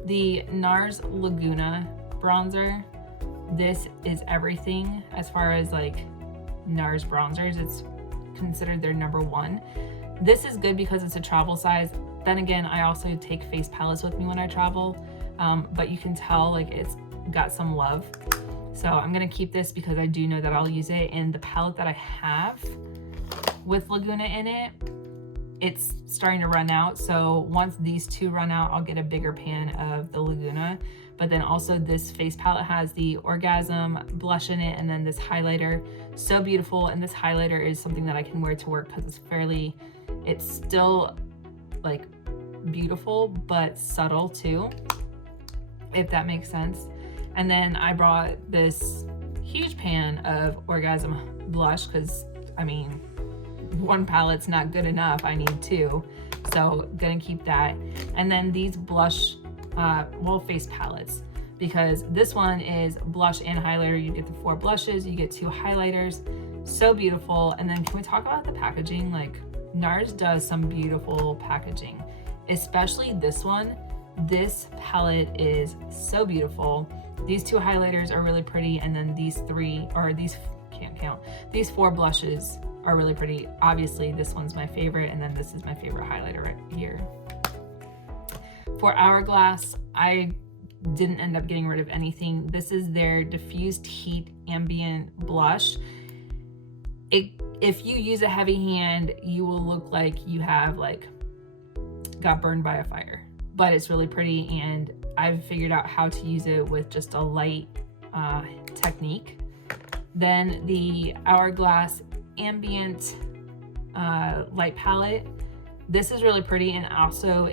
The NARS Laguna bronzer. This is everything as far as like NARS bronzers. It's considered their #1. This is good because it's a travel size. Then again, I also take face palettes with me when I travel, but you can tell like it's got some love. So I'm gonna keep this because I do know that I'll use it. And the palette that I have with Laguna in it, it's starting to run out. So once these 2 run out, I'll get a bigger pan of the Laguna. But then also this face palette has the Orgasm blush in it, and then this highlighter, so beautiful. And this highlighter is something that I can wear to work because it's still like beautiful, but subtle too, if that makes sense. And then I brought this huge pan of Orgasm blush because, I mean, 1 palette's not good enough. I need 2. So gonna keep that. And then these blush, face palettes, because this one is blush and highlighter. You get the 4 blushes, you get 2 highlighters. So beautiful. And then can we talk about the packaging? Like NARS does some beautiful packaging, especially this one. This palette is so beautiful. These 2 highlighters are really pretty, and then these 4 blushes are really pretty. Obviously this one's my favorite, and then this is my favorite highlighter right here. For Hourglass, I didn't end up getting rid of anything. This is their Diffused Heat Ambient Blush. If you use a heavy hand, you will look like you have got burned by a fire, but it's really pretty, and I've figured out how to use it with just a light technique. Then the Hourglass Ambient Light Palette. This is really pretty, and also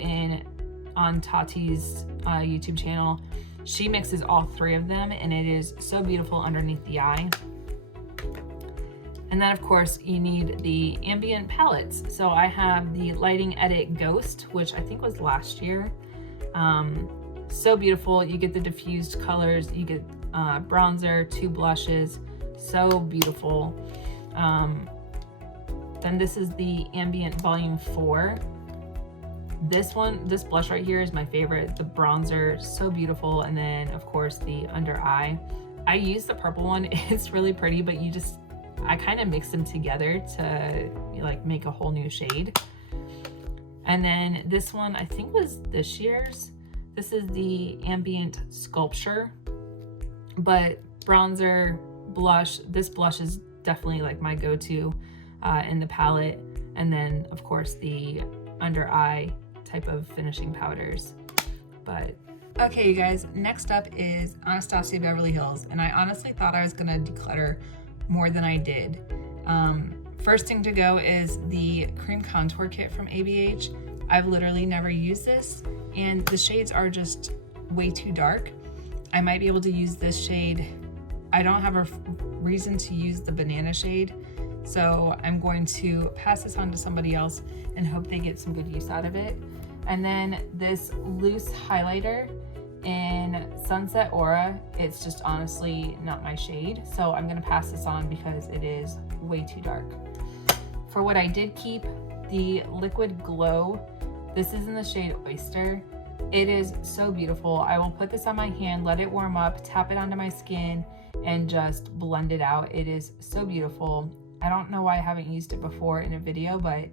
on Tati's YouTube channel, she mixes all 3 of them, and it is so beautiful underneath the eye. And then of course you need the ambient palettes. So I have the Lighting Edit Ghost, which I think was last year. So beautiful. You get the diffused colors, you get bronzer, 2 blushes, so beautiful. Then this is the Ambient Volume 4. This blush right here is my favorite. The bronzer, so beautiful. And then of course the under eye. I use the purple one. It's really pretty, but I kind of mix them together to like make a whole new shade. And then this one I think was this year's. This is the Ambient Sculpture, but bronzer, blush. This blush is definitely like my go-to in the palette. And then of course the under eye type of finishing powders. But okay, you guys, next up is Anastasia Beverly Hills, and I honestly thought I was gonna declutter more than I did. First thing to go is the cream contour kit from ABH. I've literally never used this, and the shades are just way too dark. I might be able to use this shade. I don't have a reason to use the banana shade, so I'm going to pass this on to somebody else and hope they get some good use out of it. And then this loose highlighter in Sunset Aura, it's just honestly not my shade, so I'm gonna pass this on because it is way too dark. For what I did keep, the Liquid Glow, this is in the shade Oyster. It is so beautiful. I will put this on my hand, let it warm up, tap it onto my skin, and just blend it out. It is so beautiful. I don't know why I haven't used it before in a video, but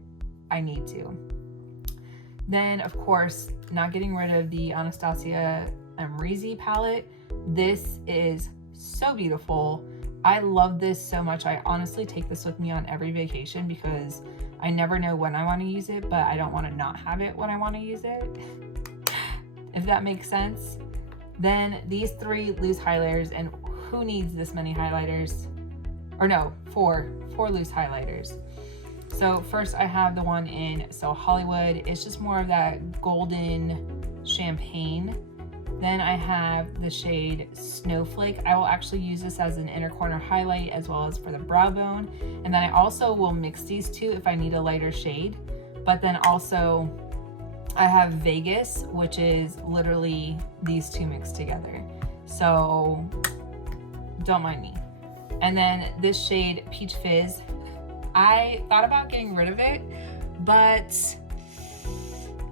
I need to. Then of course, not getting rid of the Anastasia Amore palette. This is so beautiful. I love this so much. I honestly take this with me on every vacation because I never know when I want to use it, but I don't want to not have it when I want to use it, if that makes sense. Then these 3 loose highlighters, and who needs this many highlighters? Or no, 4 loose highlighters. So first I have the one in So Hollywood. It's just more of that golden champagne. Then I have the shade Snowflake. I will actually use this as an inner corner highlight as well as for the brow bone. And then I also will mix these two if I need a lighter shade. But then also I have Vegas, which is literally these two mixed together. So don't mind me. And then this shade Peach Fizz. I thought about getting rid of it, but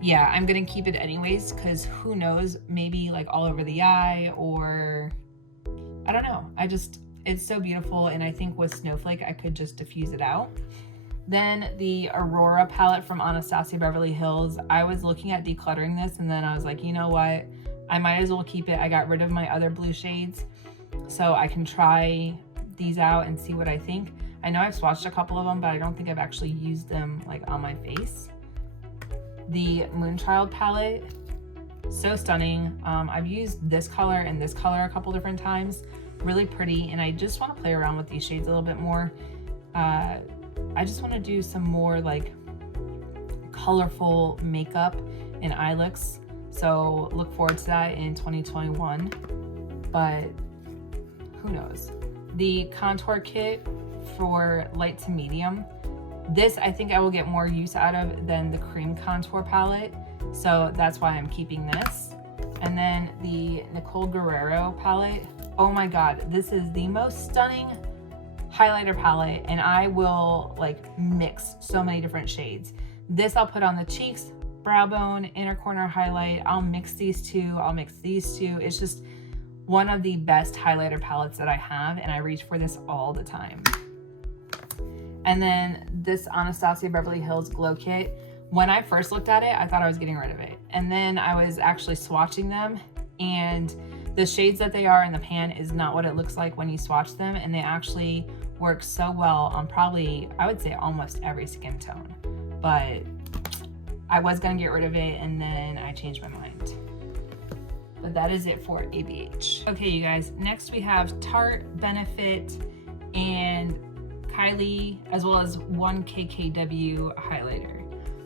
yeah, I'm gonna keep it anyways because who knows, maybe like all over the eye, or I don't know. It's so beautiful, and I think with Snowflake I could just diffuse it out. Then the Aurora palette from Anastasia Beverly Hills. I was looking at decluttering this, and then I was like, you know what? I might as well keep it. I got rid of my other blue shades so I can try these out and see what I think. I know I've swatched a couple of them, but I don't think I've actually used them like on my face. The Moonchild palette, so stunning. I've used this color and this color a couple different times. Really pretty, and I just want to play around with these shades a little bit more. I just want to do some more like colorful makeup and eye looks, so look forward to that in 2021, but who knows. The contour kit for light to medium, this I think I will get more use out of than the cream contour palette, so that's why I'm keeping this. And then the Nicole Guerrero palette, oh my god, this is the most stunning highlighter palette, and I will like mix so many different shades. This I'll put on the cheeks, brow bone, inner corner highlight. I'll mix these two, I'll mix these two. It's just one of the best highlighter palettes that I have, and I reach for this all the time. And then this Anastasia Beverly Hills Glow Kit. When I first looked at it, I thought I was getting rid of it. And then I was actually swatching them, and the shades that they are in the pan is not what it looks like when you swatch them, and they actually work so well on probably, I would say, almost every skin tone. But I was gonna get rid of it, and then I changed my mind. But that is it for ABH. Okay, you guys, next we have Tarte, Benefit, and Kylie, as well as one KKW highlighter.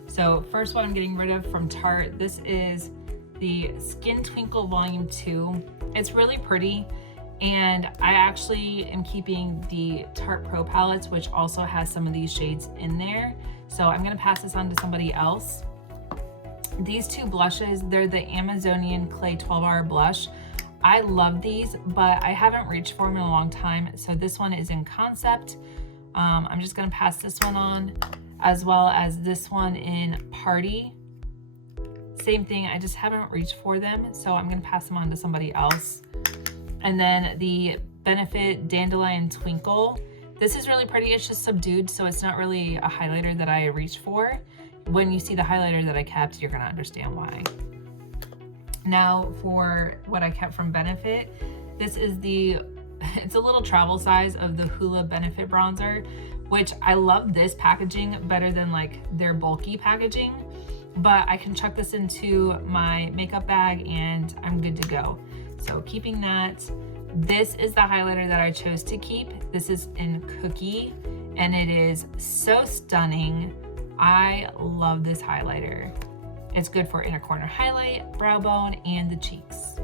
So first one I'm getting rid of from Tarte, this is the Skin Twinkle Volume 2. It's really pretty, and I actually am keeping the Tarte Pro palettes, which also has some of these shades in there. So I'm gonna pass this on to somebody else. These two blushes, they're the Amazonian Clay 12-Hour Blush. I love these, but I haven't reached for them in a long time. So this one is in Concept. I'm just gonna pass this one on, as well as this one in Party. Same thing, I just haven't reached for them, so I'm gonna pass them on to somebody else. And then the Benefit Dandelion Twinkle. This is really pretty, it's just subdued, so it's not really a highlighter that I reached for. When you see the highlighter that I kept, you're gonna understand why. Now for what I kept from Benefit, this is it's a little travel size of the Hoola Benefit Bronzer, which I love this packaging better than like their bulky packaging, but I can chuck this into my makeup bag and I'm good to go. So keeping that. This is the highlighter that I chose to keep. This is in Cookie and it is so stunning. I love this highlighter. It's good for inner corner highlight, brow bone, and the cheeks.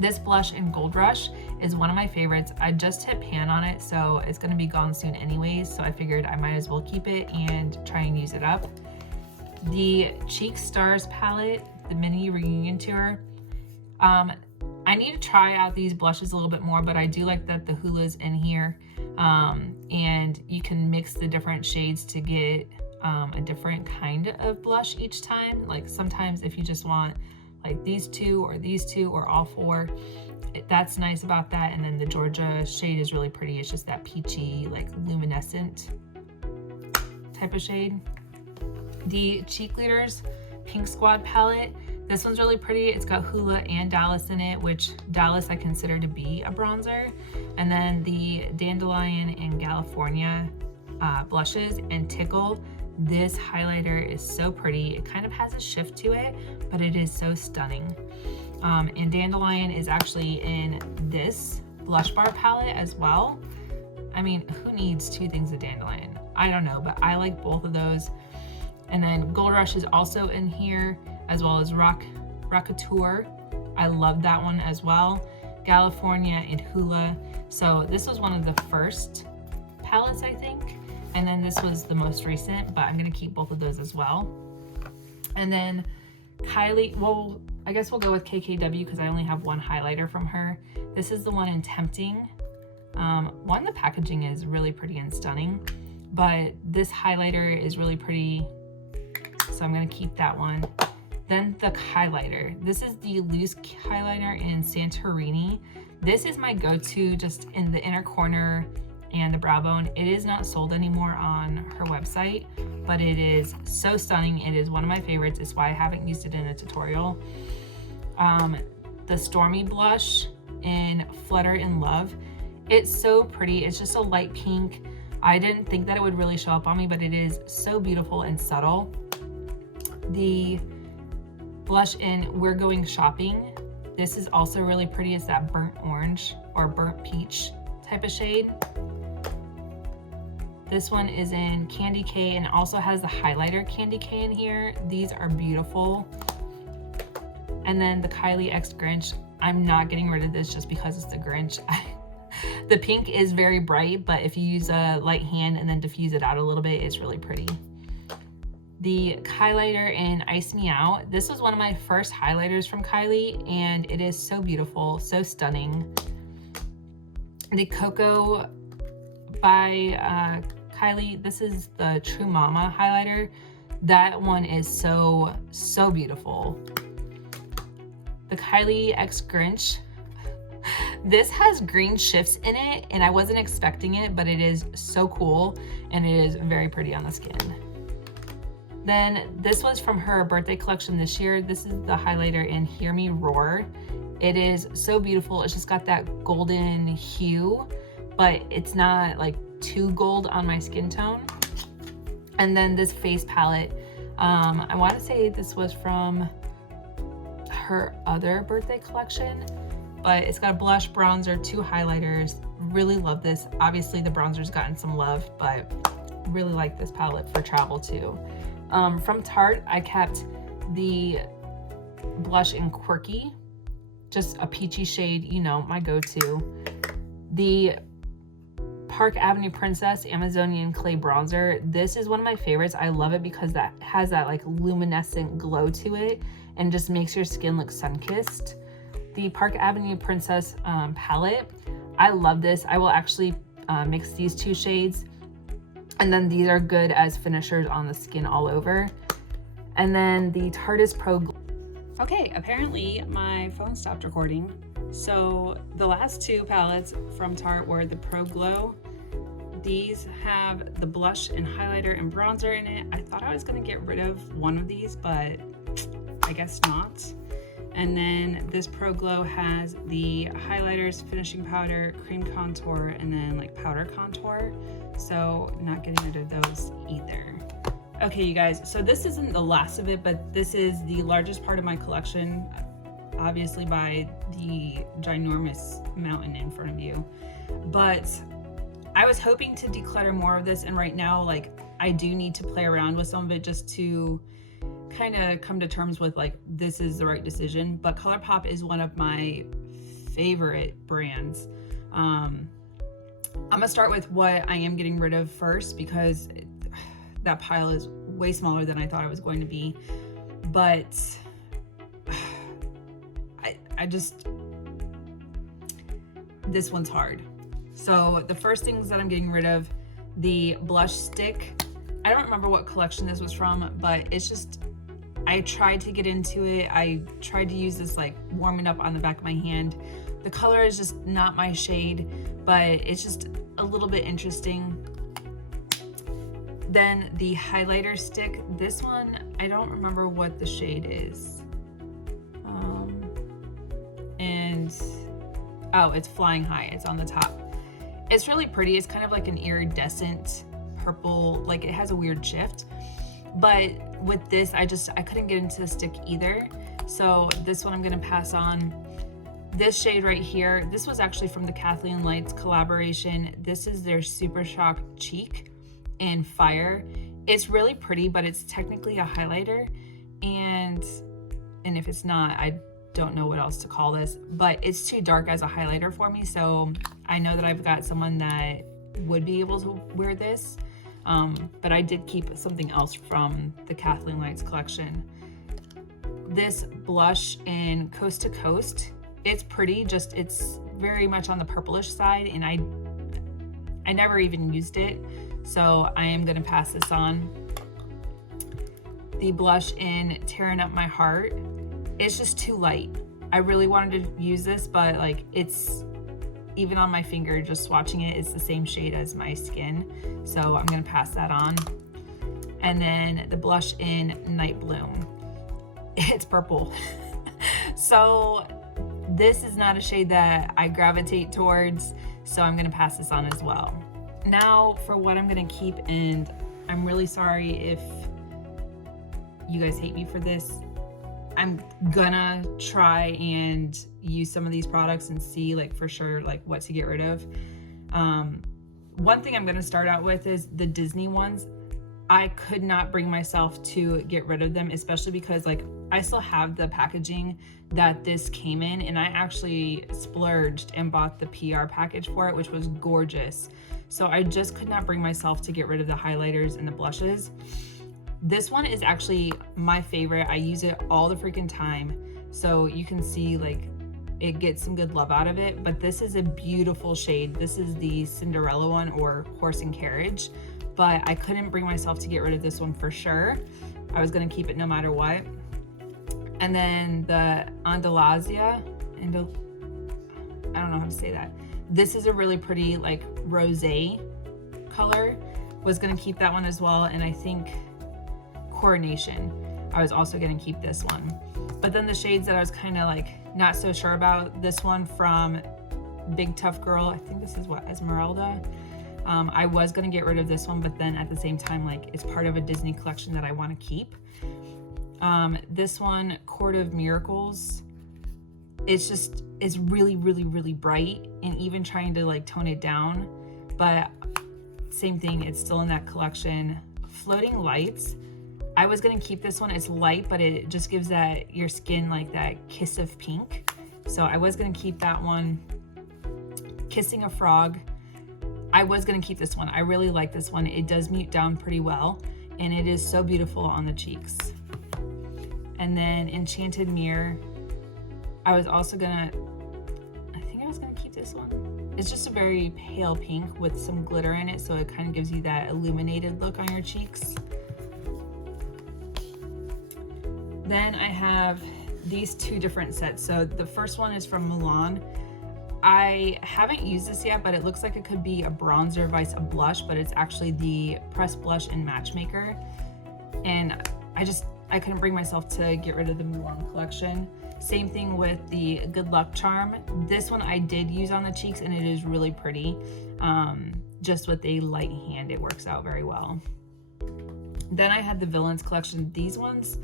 This blush in Gold Rush is one of my favorites. I just hit pan on it, so it's gonna be gone soon anyways, so I figured I might as well keep it and try and use it up. The Cheek Stars palette, the mini reunion tour. I need to try out these blushes a little bit more, but I do like that the Hoola's in here, and you can mix the different shades to get a different kind of blush each time. Like sometimes if you just want like these two or all four, that's nice about that. And then the Georgia shade is really pretty. It's just that peachy, like luminescent type of shade. The Cheek Leaders Pink Squad palette. This one's really pretty. It's got Hoola and Dallas in it, which Dallas I consider to be a bronzer. And then the Dandelion and California blushes and Tickle. This highlighter is so pretty. It kind of has a shift to it, but it is so stunning. And Dandelion is actually in this blush bar palette as well. I mean, who needs two things of Dandelion? I don't know, but I like both of those. And then Gold Rush is also in here, as well as Rockateur. I love that one as well. California and Hoola. So this was one of the first palettes, I think. And then this was the most recent, but I'm gonna keep both of those as well. And then Kylie, well, I guess we'll go with KKW because I only have one highlighter from her. This is the one in Tempting. One, the packaging is really pretty and stunning, but this highlighter is really pretty, so I'm gonna keep that one. Then the highlighter. This is the loose highlighter in Santorini. This is my go-to just in the inner corner and the brow bone. It is not sold anymore on her website, but it is so stunning. It is one of my favorites. It's why I haven't used it in a tutorial. The Stormy blush in Flutter in Love. It's so pretty. It's just a light pink. I didn't think that it would really show up on me, but it is so beautiful and subtle. The blush in We're Going Shopping. This is also really pretty. It's that burnt orange or burnt peach type of shade. This one is in Candy K and also has the highlighter Candy K in here. These are beautiful. And then the Kylie X Grinch. I'm not getting rid of this just because it's the Grinch. The pink is very bright, but if you use a light hand and then diffuse it out a little bit, it's really pretty. The highlighter in Ice Me Out. This was one of my first highlighters from Kylie, and it is so beautiful, so stunning. The Cocoa by Kylie. This is the True Mama highlighter. That one is so, so beautiful. The Kylie X Grinch. This has green shifts in it, and I wasn't expecting it, but it is so cool, and it is very pretty on the skin. Then this was from her birthday collection this year. This is the highlighter in Hear Me Roar. It is so beautiful. It's just got that golden hue, but it's not like too gold on my skin tone. And then this face palette, I want to say this was from her other birthday collection, but it's got a blush, bronzer, two highlighters. Really love this. Obviously the bronzer's gotten some love, but really like this palette for travel too. From Tarte, I kept the blush in Quirky, just a peachy shade, you know, my go-to. The Park Avenue Princess Amazonian Clay Bronzer. This is one of my favorites. I love it because that has that like luminescent glow to it and just makes your skin look sun-kissed. The Park Avenue Princess palette, I love this. I will actually mix these two shades, and then these are good as finishers on the skin all over. And then the Tarte Pro. Okay, apparently my phone stopped recording. So the last two palettes from Tarte were the Pro Glow. These have the blush and highlighter and bronzer in it. I thought I was gonna get rid of one of these, but I guess not. And then this Pro Glow has the highlighters, finishing powder, cream contour, and then like powder contour. So not getting rid of those either. Okay, you guys, so this isn't the last of it, but this is the largest part of my collection, obviously by the ginormous mountain in front of you. But I was hoping to declutter more of this, and right now, like, I do need to play around with some of it just to kind of come to terms with like, this is the right decision. But ColourPop is one of my favorite brands. I'm gonna start with what I am getting rid of first, because that pile is way smaller than I thought it was going to be. But I just, this one's hard. So the first things that I'm getting rid of, the blush stick. I don't remember what collection this was from, but it's just, I tried to get into it. I tried to use this like warming up on the back of my hand. The color is just not my shade, but it's just a little bit interesting. Then the highlighter stick, this one, I don't remember what the shade is. Oh, it's Flying High, it's on the top. It's really pretty, it's kind of like an iridescent purple, like it has a weird shift. But with this, I couldn't get into the stick either. So this one I'm gonna pass on. This shade right here, this was actually from the Kathleen Lights collaboration. This is their Super Shock Cheek and Fire. It's really pretty, but it's technically a highlighter, and if it's not, I don't know what else to call this, but it's too dark as a highlighter for me. So I know that I've got someone that would be able to wear this, but I did keep something else from the Kathleen Lights collection. This blush in Coast to Coast, it's pretty, just it's very much on the purplish side, and I never even used it, so I am gonna pass this on. The blush in Tearing Up My Heart, it's just too light. I really wanted to use this, but like, it's even on my finger, just swatching it, it's the same shade as my skin, so I'm gonna pass that on. And then the blush in Night Bloom, it's purple. So this is not a shade that I gravitate towards, so I'm gonna pass this on as well. Now for what I'm gonna keep, and I'm really sorry if you guys hate me for this. I'm gonna try and use some of these products and see like for sure like what to get rid of. One thing I'm gonna start out with is the Disney ones. I could not bring myself to get rid of them, especially because like I still have the packaging that this came in, and I actually splurged and bought the PR package for it, which was gorgeous. So I just could not bring myself to get rid of the highlighters and the blushes. This one is actually my favorite. I use it all the freaking time. So you can see like it gets some good love out of it, but this is a beautiful shade. This is the Cinderella one, or Horse and Carriage, but I couldn't bring myself to get rid of this one for sure. I was gonna keep it no matter what. And then the Anastasia, I don't know how to say that. This is a really pretty like rosé color. Was gonna keep that one as well, and I think Coronation, I was also gonna keep this one. But then the shades that I was kind of like not so sure about, this one from Big Tough Girl, I think this is what, Esmeralda. I was gonna get rid of this one, but then at the same time, like it's part of a Disney collection that I want to keep. This one, Court of Miracles, it's really, really, really bright, and even trying to like tone it down, but same thing, it's still in that collection. Floating Lights, I was gonna keep this one. It's light, but it just gives that your skin like that kiss of pink. So I was gonna keep that one. Kissing a Frog, I I was gonna keep this one. I really like this one. It does mute down pretty well, and it is so beautiful on the cheeks. And then Enchanted Mirror, I was gonna keep this one. It's just a very pale pink with some glitter in it, so it kind of gives you that illuminated look on your cheeks. Then I have these two different sets. So the first one is from Milan. I haven't used this yet, but it looks like it could be a bronzer vice a blush, but it's actually the Press Blush and Matchmaker. And I couldn't bring myself to get rid of the Milan collection. Same thing with the Good Luck Charm. This one I did use on the cheeks, and it is really pretty. Just with a light hand, it works out very well. Then I had the Villains collection. These ones,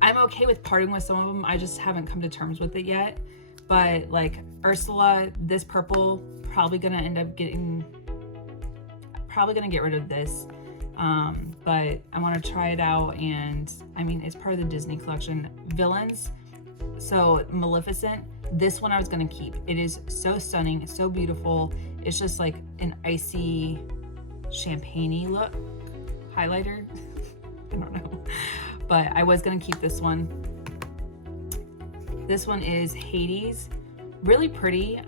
I'm okay with parting with some of them. I just haven't come to terms with it yet. But like Ursula, this purple, probably gonna get rid of this. But I want to try it out, and I mean, it's part of the Disney collection. Villains, so Maleficent, this one I was gonna keep. It is so stunning, so beautiful. It's just like an icy champagne-y look highlighter. I don't know, but I was gonna keep this one. This one is Hades, really pretty,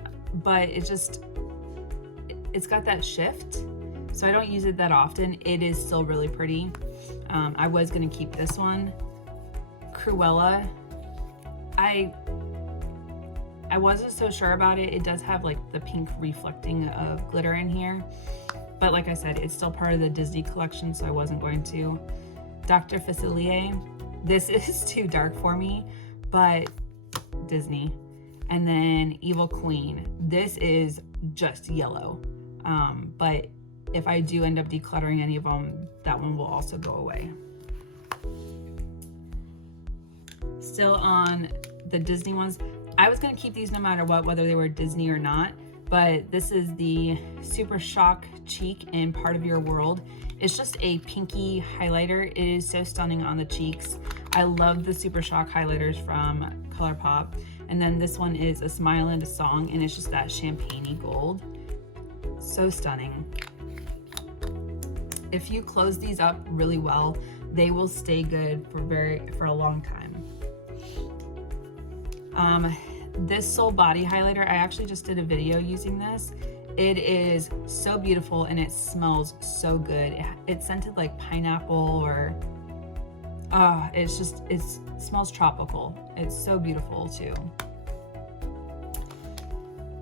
but it's got that shift. So I don't use it that often. It is still really pretty. I was gonna keep this one. Cruella, I wasn't so sure about it. It does have like the pink reflecting of glitter in here. But like I said, it's still part of the Disney collection, so I wasn't going to. Dr. Facilier, this is too dark for me, but Disney. And then Evil Queen, this is just yellow. But if I do end up decluttering any of them, that one will also go away. Still on the Disney ones, I was gonna keep these no matter what, whether they were Disney or not, but this is the Super Shock Cheek in Part of Your World. It's just a pinky highlighter. It is so stunning on the cheeks. I love the Super Shock highlighters from ColourPop. And then this one is A Smile and a Song, and it's just that champagne-y gold. So stunning. If you close these up really well, they will stay good for a long time. This Soul Body highlighter, I actually just did a video using this. It is so beautiful, and it smells so good. It's scented like pineapple, or it smells tropical. It's so beautiful too.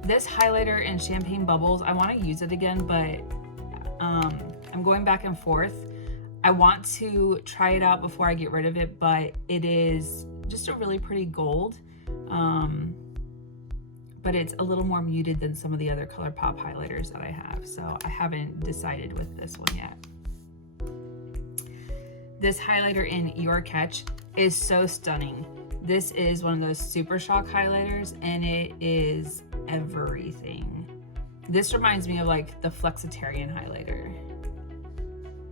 This highlighter in Champagne Bubbles, I want to use it again, but I'm going back and forth. I want to try it out before I get rid of it, but it is just a really pretty gold. But it's a little more muted than some of the other ColourPop highlighters that I have, so I haven't decided with this one yet. This highlighter in Your Catch is so stunning. This is one of those Super Shock highlighters, and it is everything. This reminds me of like the Flexitarian highlighter.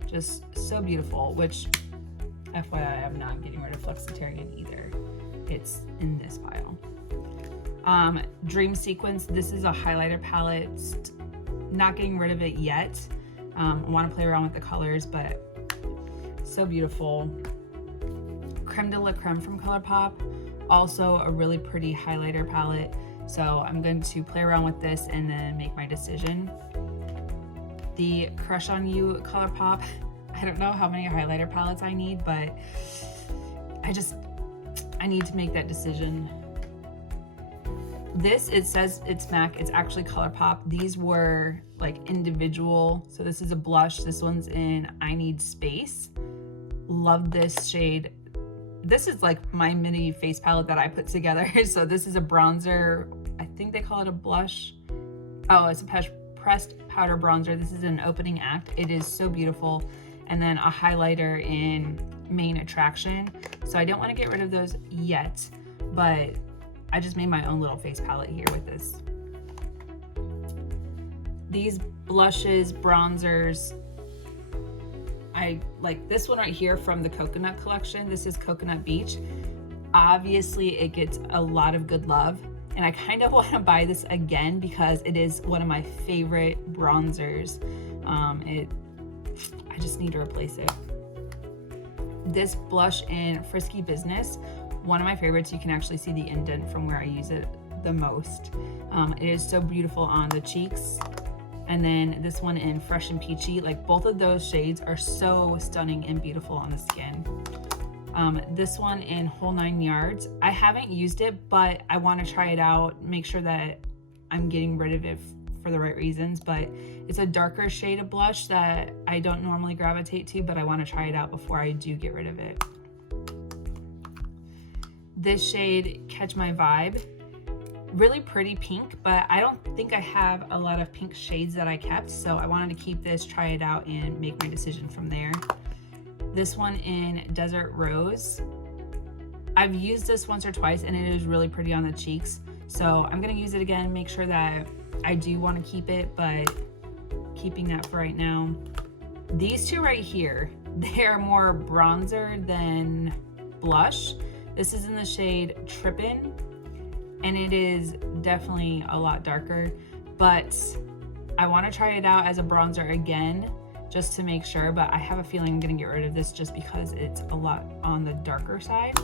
Just so beautiful, which FYI, I'm not getting rid of Flexitarian either. It's in this pile. Dream Sequence, this is a highlighter palette. Not getting rid of it yet. I want to play around with the colors, but so beautiful. Creme de la Creme from ColourPop, also a really pretty highlighter palette. So I'm going to play around with this and then make my decision. The Crush on You ColourPop, I don't know how many highlighter palettes I need, but I need to make that decision. This, it says it's MAC, it's actually ColourPop. These were like individual. So this is a blush. This one's in I Need Space. Love this shade. This is like my mini face palette that I put together. So this is a bronzer. I think they call it a blush. Oh, it's a pressed powder bronzer. This is an opening act. It is so beautiful. And then a highlighter in Main Attraction. So I don't want to get rid of those yet, but I just made my own little face palette here with this. These blushes, bronzers, I like this one right here from the Coconut collection. This is Coconut Beach. Obviously, it gets a lot of good love. and I kind of want to buy this again because it is one of my favorite bronzers. I just need to replace it. This blush in Frisky Business, one of my favorites. You can actually see the indent from where I use it the most. It is so beautiful on the cheeks. And then this one in Fresh and Peachy, like both of those shades are so stunning and beautiful on the skin. This one in Whole 9 Yards, I haven't used it, but I want to try it out, make sure that I'm getting rid of it for the right reasons. But it's a darker shade of blush that I don't normally gravitate to, but I want to try it out before I do get rid of it. This shade, Catch My Vibe, really pretty pink, but I don't think I have a lot of pink shades that I kept, so I wanted to keep this, try it out, and make my decision from there. This one in Desert Rose, I've used this once or twice and it is really pretty on the cheeks, so I'm gonna use it again, make sure that I do want to keep it, but keeping that for right now. These two right here, they are more bronzer than blush. This is in the shade Trippin', and it is definitely a lot darker, but I want to try it out as a bronzer again just to make sure, but I have a feeling I'm gonna get rid of this just because it's a lot on the darker side.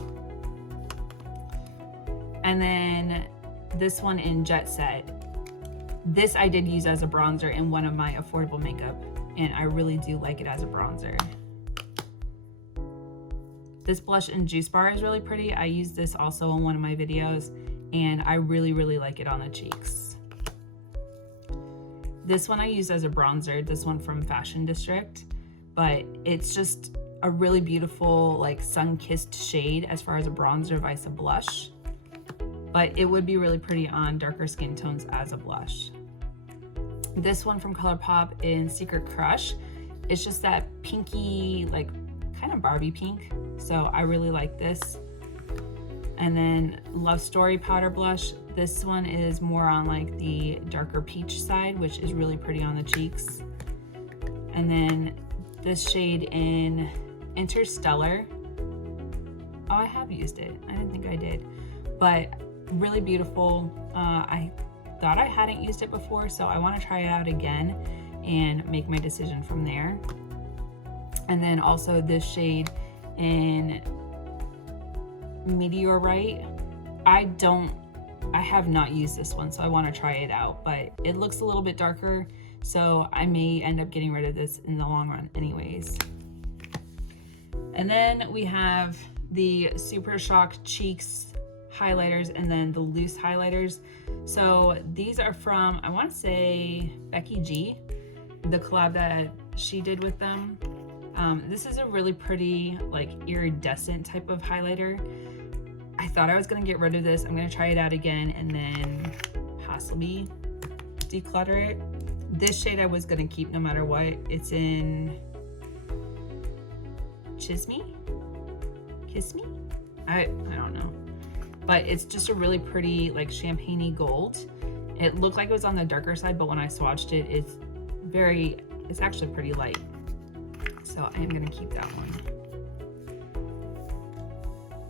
And then this one in Jet Set. This I did use as a bronzer in one of my affordable makeup, and I really do like it as a bronzer. This blush in Juice Bar is really pretty. I used this also in one of my videos, and I really, really like it on the cheeks. This one I used as a bronzer, this one from Fashion District, but it's just a really beautiful, like sun-kissed shade as far as a bronzer vice a blush. But it would be really pretty on darker skin tones as a blush. This one from ColourPop in Secret Crush, it's just that pinky, like kind of Barbie pink, so I really like this. And then Love Story Powder Blush, this one is more on like the darker peach side, which is really pretty on the cheeks. And then this shade in Interstellar, oh, I have used it, I didn't think I did, but really beautiful. I thought I hadn't used it before, so I want to try it out again and make my decision from there. And then also this shade in Meteorite, I have not used this one, so I want to try it out, but it looks a little bit darker, so I may end up getting rid of this in the long run anyways. And then we have the Super Shock Cheeks highlighters and then the loose highlighters. So these are from, I want to say, Becky G, the collab that she did with them. This is a really pretty, like, iridescent type of highlighter. I thought I was going to get rid of this. I'm going to try it out again and then possibly declutter it. This shade I was going to keep no matter what. It's in Kiss Me? I don't know. But it's just a really pretty, like, champagne-y gold. It looked like it was on the darker side, but when I swatched it, it's actually pretty light. So I am gonna keep that one.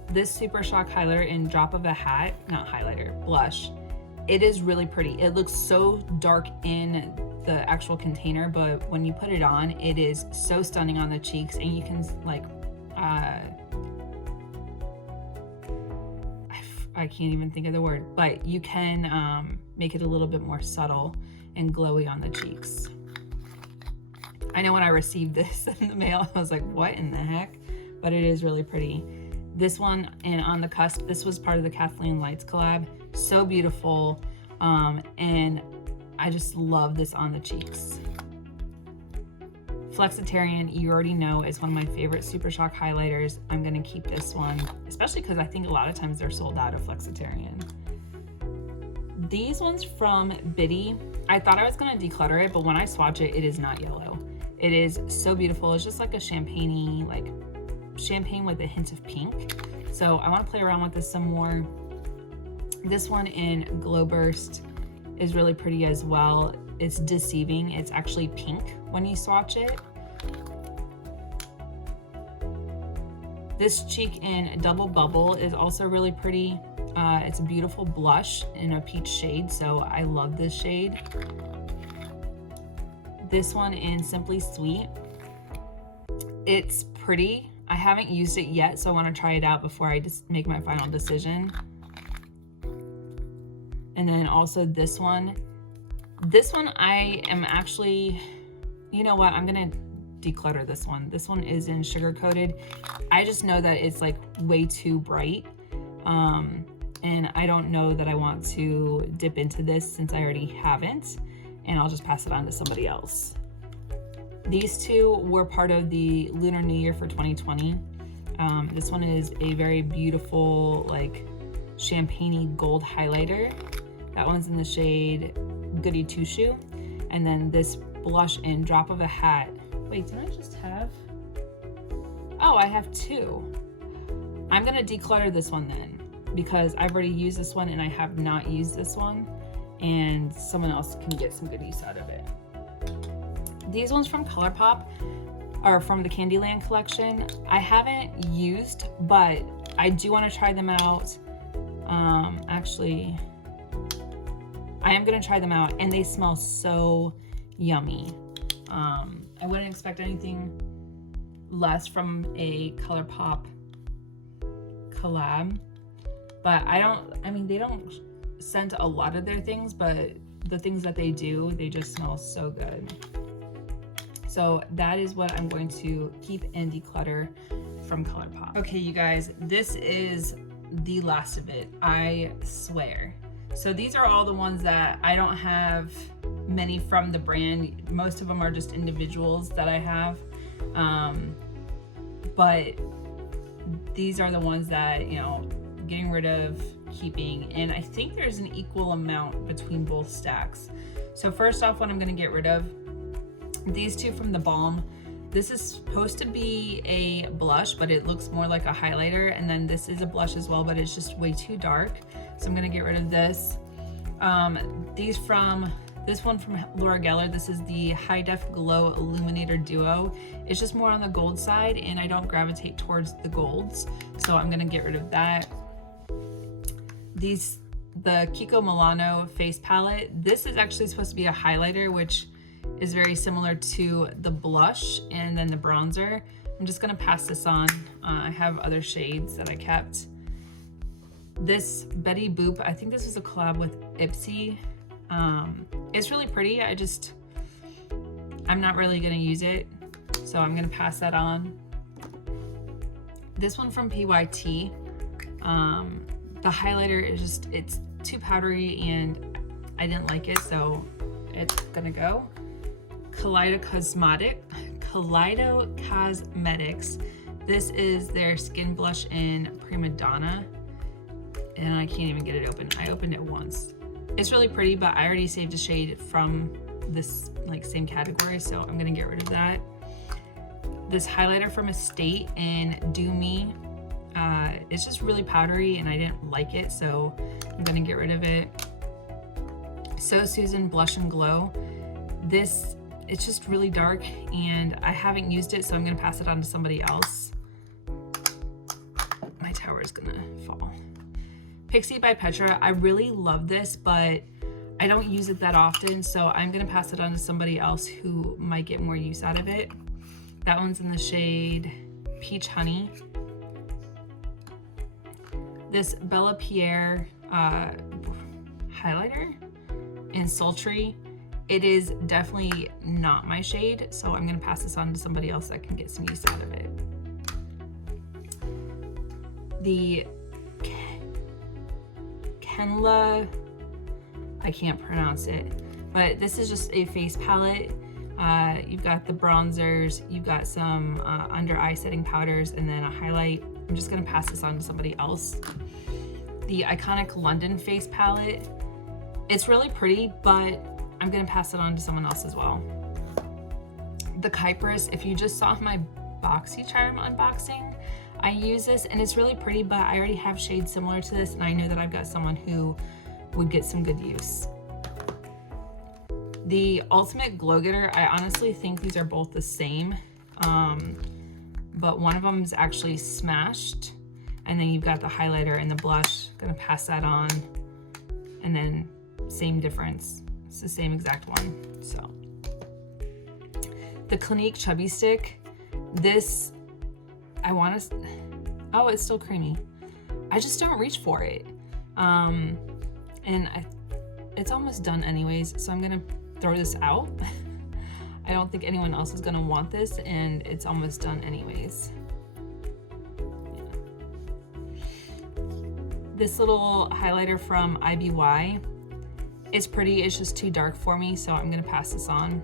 This Super Shock highlighter in Drop of a Hat, not highlighter, blush. It is really pretty. It looks so dark in the actual container, but when you put it on, it is so stunning on the cheeks, and you can, like, I can't even think of the word, but you can make it a little bit more subtle and glowy on the cheeks. I know when I received this in the mail, I was like, what in the heck? But it is really pretty. This one in On the Cusp, this was part of the Kathleen Lights collab. So beautiful, and I just love this on the cheeks. Flexitarian, you already know, is one of my favorite Super Shock highlighters. I'm gonna keep this one, especially because I think a lot of times they're sold out of Flexitarian. These ones from Biddy, I thought I was gonna declutter it, but when I swatch it, it is not yellow. It is so beautiful. It's just like a champagne-y, like champagne with a hint of pink. So I want to play around with this some more. This one in Glow Burst is really pretty as well. It's deceiving. It's actually pink when you swatch it. This cheek in Double Bubble is also really pretty. It's a beautiful blush in a peach shade, so I love this shade. This one in Simply Sweet. It's pretty. I haven't used it yet, so I want to try it out before I just make my final decision. And then also this one. This one I am actually, you know what, I'm gonna declutter this one. This one is in Sugar Coated. I just know that it's like way too bright. And I don't know that I want to dip into this since I already haven't, and I'll just pass it on to somebody else. These two were part of the Lunar New Year for 2020. This one is a very beautiful, like, champagne-y gold highlighter. That one's in the shade Goody Two Shoe. And then this blush in Drop of a Hat. Wait, did I just have? Oh, I have two. I'm gonna declutter this one then, because I've already used this one and I have not used this one, and someone else can get some good use out of it. These ones from ColourPop are from the Candyland collection. I haven't used, but I do want to try them out. Actually, I am going to try them out, and they smell so yummy. I wouldn't expect anything less from a ColourPop collab, but they don't scent a lot of their things, but the things that they do, they just smell so good. So that is what I'm going to keep and declutter from ColourPop. Okay, you guys, this is the last of it, I swear. So these are all the ones that I don't have many from the brand. Most of them are just individuals that I have. But these are the ones that, you know, getting rid of, keeping, and I think there's an equal amount between both stacks. So first off, what I'm gonna get rid of, these two from the Balm. This is supposed to be a blush, but it looks more like a highlighter, and then this is a blush as well, but it's just way too dark. So I'm gonna get rid of this. This one from Laura Geller, this is the High Def Glow Illuminator Duo. It's just more on the gold side, and I don't gravitate towards the golds, so I'm gonna get rid of that. The Kiko Milano face palette, this is actually supposed to be a highlighter, which is very similar to the blush and then the bronzer. I'm just gonna pass this on. I have other shades that I kept. This Betty Boop, I think this was a collab with Ipsy. It's really pretty. I'm not really gonna use it, so I'm gonna pass that on. This one from PYT. The highlighter is it's too powdery and I didn't like it, so it's gonna go. Kaleido Cosmetics. This is their skin blush in Prima Donna, and I can't even get it open. I opened it once. It's really pretty, but I already saved a shade from this like same category, so I'm gonna get rid of that. This highlighter from Estate in Do Me. It's just really powdery and I didn't like it, so I'm gonna get rid of it. So Susan Blush and Glow. It's just really dark and I haven't used it, so I'm gonna pass it on to somebody else. My tower is gonna fall. Pixie by Petra. I really love this, but I don't use it that often, so I'm gonna pass it on to somebody else who might get more use out of it. That one's in the shade Peach Honey. This Bellapierre highlighter in Sultry. It is definitely not my shade, so I'm gonna pass this on to somebody else that can get some use out of it. The Kenla, I can't pronounce it, but this is just a face palette. You've got the bronzers, you've got some under eye setting powders, and then a highlight. I'm just gonna pass this on to somebody else. The Iconic London face palette. It's really pretty, but I'm gonna pass it on to someone else as well. The Kypris, if you just saw my BoxyCharm unboxing, I use this and it's really pretty, but I already have shades similar to this and I know that I've got someone who would get some good use. The Ultimate Glow Getter, I honestly think these are both the same, but one of them is actually smashed And then you've got the highlighter and the blush. Gonna pass that on. And then same difference. It's the same exact one. So the Clinique Chubby Stick. This, I want to, oh, it's still creamy. I just don't reach for it. It's almost done anyways, so I'm gonna throw this out. I don't think anyone else is gonna want this, and it's almost done anyways. Yeah. This little highlighter from IBY is pretty, it's just too dark for me, so I'm gonna pass this on.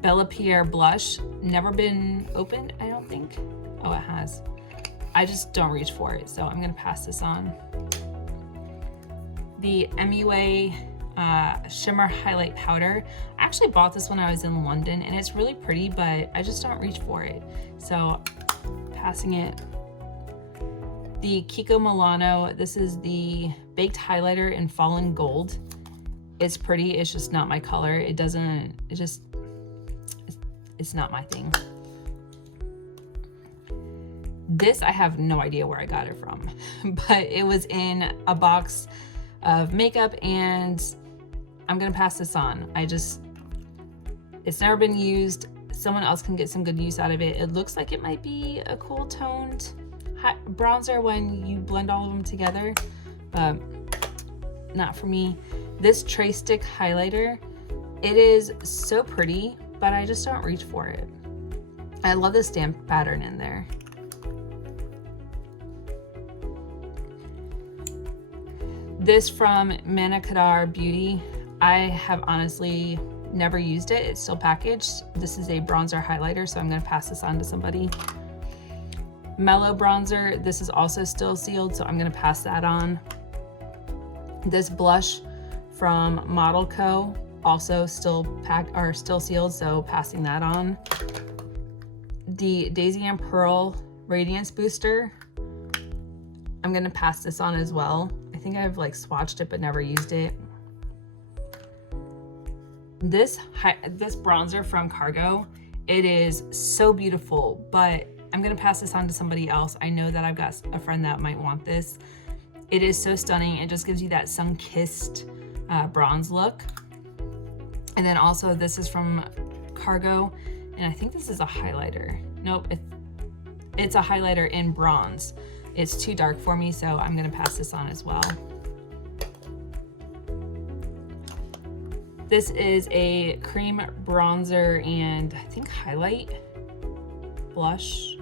Bellapierre Blush, never been opened, I don't think. Oh, it has. I just don't reach for it, so I'm gonna pass this on. The MUA Shimmer Highlight Powder. I actually bought this when I was in London, and it's really pretty, but I just don't reach for it. So, passing it. The Kiko Milano, this is the Baked Highlighter in Fallen Gold. It's pretty, it's just not my color. It's not my thing. This, I have no idea where I got it from, but it was in a box of makeup, and I'm gonna pass this on. It's never been used. Someone else can get some good use out of it. It looks like it might be a cool toned bronzer when you blend all of them together, but not for me. This Tray Stick highlighter, it is so pretty, but I just don't reach for it. I love the stamp pattern in there. This from Manicadar Beauty, I have honestly never used it. It's still packaged. This is a bronzer highlighter, so I'm gonna pass this on to somebody. Mellow Bronzer, this is also still sealed, so I'm gonna pass that on. This blush from Model Co, also still sealed, so passing that on. The Daisy and Pearl Radiance Booster, I'm gonna pass this on as well. I think I've like swatched it but never used it. This bronzer from Cargo, it is so beautiful, but I'm gonna pass this on to somebody else. I know that I've got a friend that might want this. It is so stunning. It just gives you that sun-kissed bronze look. And then also this is from Cargo, and I think this is a highlighter. Nope, it's a highlighter in bronze. It's too dark for me, so I'm gonna pass this on as well. This is a cream bronzer and I think highlight blush,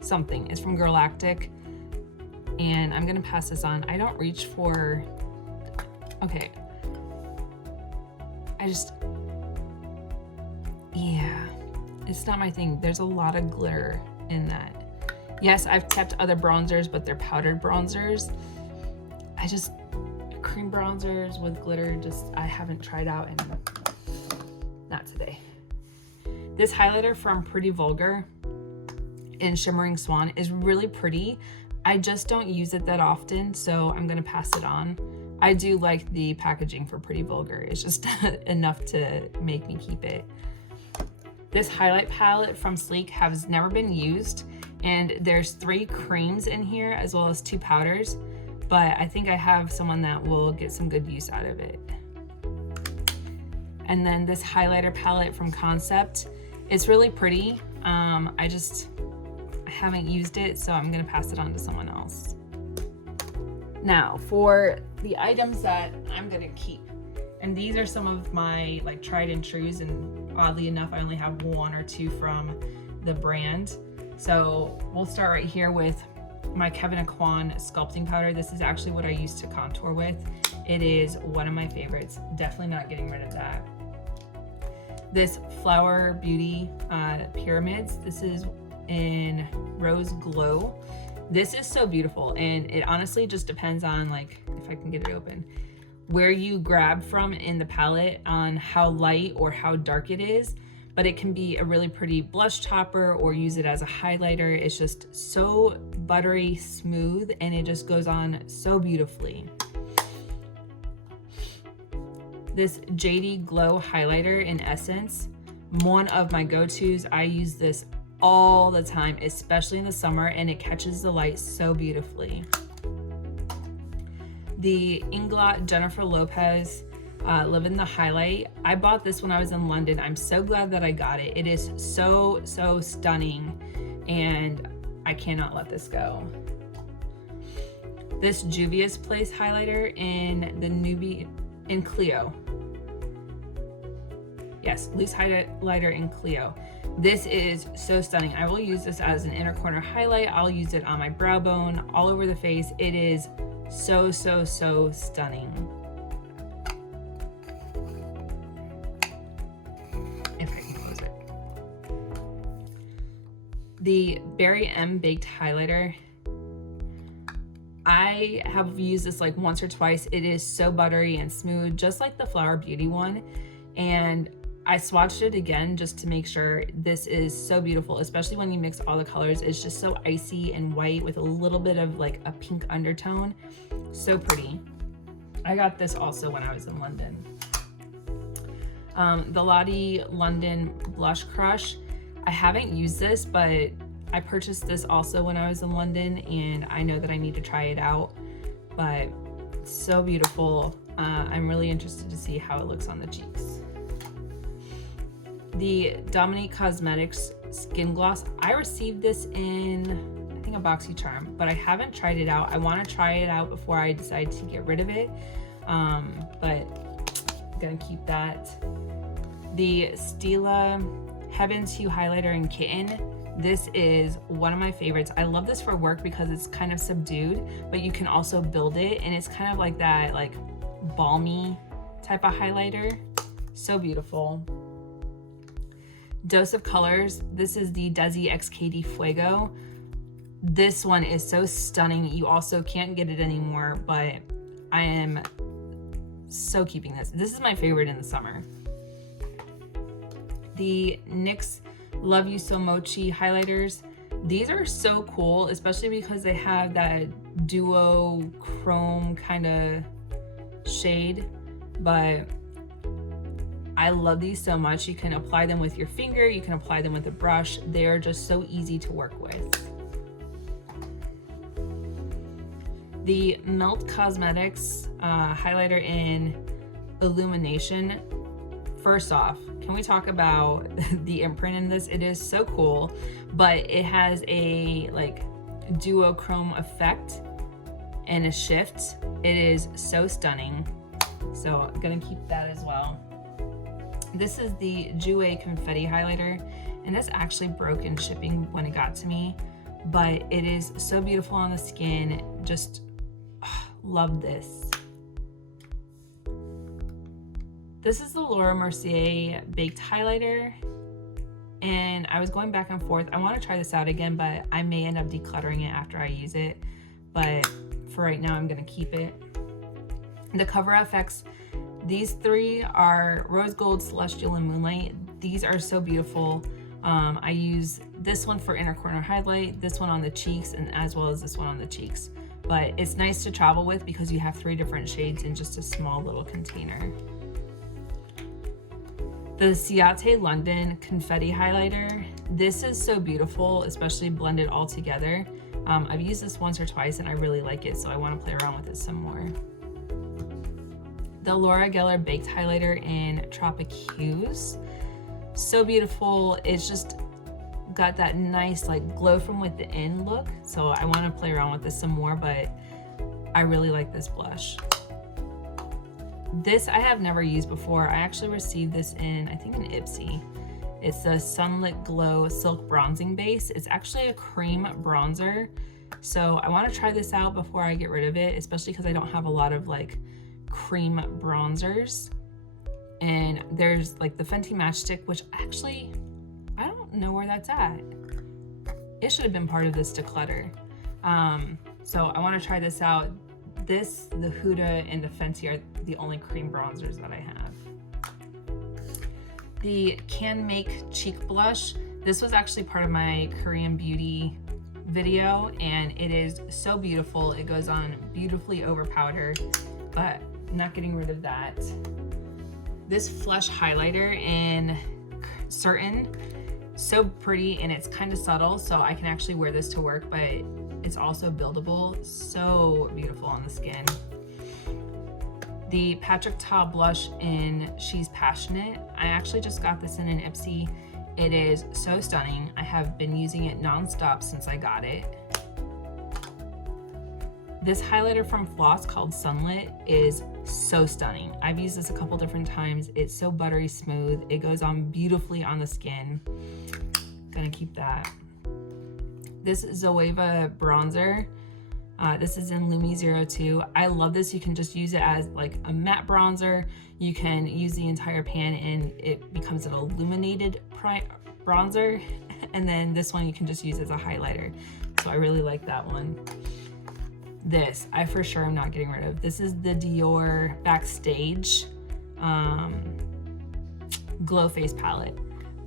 something. It's from Galactic, and I'm gonna pass this on. I don't reach for, okay. Yeah, it's not my thing. There's a lot of glitter in that. Yes, I've kept other bronzers, but they're powdered bronzers. Cream bronzers with glitter, I haven't tried out, and not today. This highlighter from Pretty Vulgar in Shimmering Swan is really pretty. I just don't use it that often, so I'm gonna pass it on. I do like the packaging for Pretty Vulgar. It's just enough to make me keep it. This highlight palette from Sleek has never been used, and there's 3 creams in here as well as 2 powders, but I think I have someone that will get some good use out of it. And then this highlighter palette from Concept, it's really pretty. I haven't used it, so I'm gonna pass it on to someone else. Now for the items that I'm gonna keep, and these are some of my like tried and trues, and oddly enough I only have 1 or 2 from the brand. So we'll start right here with my Kevyn Aucoin sculpting powder. This is actually what I used to contour with. It is one of my favorites. Definitely not getting rid of that. This Flower Beauty Pyramids. This is in Rose Glow. This is so beautiful, and it honestly just depends on, like, if I can get it open, where you grab from in the palette on how light or how dark it is. But it can be a really pretty blush topper or use it as a highlighter. It's just so buttery smooth, and it just goes on so beautifully. This JD Glow highlighter in Essence, one of my go-tos. I use this all the time, especially in the summer, and it catches the light so beautifully. The Inglot Jennifer Lopez Live in the Highlight. I bought this when I was in London. I'm so glad that I got it. It is so stunning, and I cannot let this go. This Juvia's Place highlighter in the Newbie in Clio. Yes, loose highlighter in Clio. This is so stunning. I will use this as an inner corner highlight. I'll use it on my brow bone, all over the face. It is so stunning. If I can close it. The Berry M Baked Highlighter. I have used this like once or twice. It is so buttery and smooth, just like the Flower Beauty one. And I swatched it again just to make sure. This is so beautiful, especially when you mix all the colors. It's just so icy and white with a little bit of like a pink undertone. So pretty. I got this also when I was in London. The Lottie London Blush Crush. I haven't used this, but I purchased this also when I was in London, and I know that I need to try it out, but so beautiful. I'm really interested to see how it looks on the cheeks. The Dominique Cosmetics Skin Gloss. I received this in, I think, a BoxyCharm, but I haven't tried it out. I want to try it out before I decide to get rid of it, but I'm gonna keep that. The Stila Heaven's Hue Highlighter in Kitten. This is one of my favorites. I love this for work because it's kind of subdued, but you can also build it, and it's kind of like that like balmy type of highlighter. So beautiful. Dose of Colors. This is the Desi XKD Fuego. This one is so stunning. You also can't get it anymore, but I am so keeping this. This is my favorite in the summer. The NYX Love You So Mochi highlighters. These are so cool, especially because they have that duo chrome kind of shade, but I love these so much. You can apply them with your finger, you can apply them with a brush. They are just so easy to work with. The Melt Cosmetics highlighter in Illumination. First off, can we talk about the imprint in this? It is so cool, but it has a like duochrome effect and a shift. It is so stunning. So I'm gonna keep that as well. This is the Jouer Confetti highlighter, and this actually broke in shipping when it got to me, but it is so beautiful on the skin. Just love this. This is the Laura Mercier Baked Highlighter, and I was going back and forth. I want to try this out again, but I may end up decluttering it after I use it. But for right now, I'm going to keep it. The Cover FX, these three are Rose Gold, Celestial, and Moonlight. These are so beautiful. I use this one for inner corner highlight, this one on the cheeks, and as well as this one on the cheeks. But it's nice to travel with because you have 3 different shades in just a small little container. The Ciate London Confetti Highlighter. This is so beautiful, especially blended all together. I've used this once or twice and I really like it, so I want to play around with it some more. The Laura Geller Baked Highlighter in Tropic Hues. So beautiful. It's just got that nice like glow from within look, so I want to play around with this some more, but I really like this blush. This I have never used before. I actually received this in, I think, an Ipsy. It's the Sunlit Glow Silk Bronzing Base. It's actually a cream bronzer, so I want to try this out before I get rid of it, especially because I don't have a lot of like cream bronzers. And there's like the Fenty Matchstick, which actually I don't know where that's at. It should have been part of this declutter. So I want to try this out. This, the Huda, and the Fenty are the only cream bronzers that I have. The Can Make Cheek Blush. This was actually part of my Korean beauty video, and it is so beautiful. It goes on beautifully over powder, but I'm not getting rid of that. This Flush highlighter in Certain. so pretty, and it's kind of subtle, so I can actually wear this to work, but it's also buildable. So beautiful on the skin. The Patrick Ta blush in She's Passionate. I actually just got this in an Ipsy. It is so stunning. I have been using it nonstop since I got it. This highlighter from Floss called Sunlit is so stunning. I've used this a couple different times. It's so buttery smooth. It goes on beautifully on the skin. Gonna keep that. This Zoeva Bronzer. This is in Lumi 02. I love this. You can just use it as like a matte bronzer. You can use the entire pan and it becomes an illuminated bronzer. And then this one you can just use as a highlighter. So I really like that one. This, I for sure am not getting rid of. This is the Dior Backstage Glow Face Palette.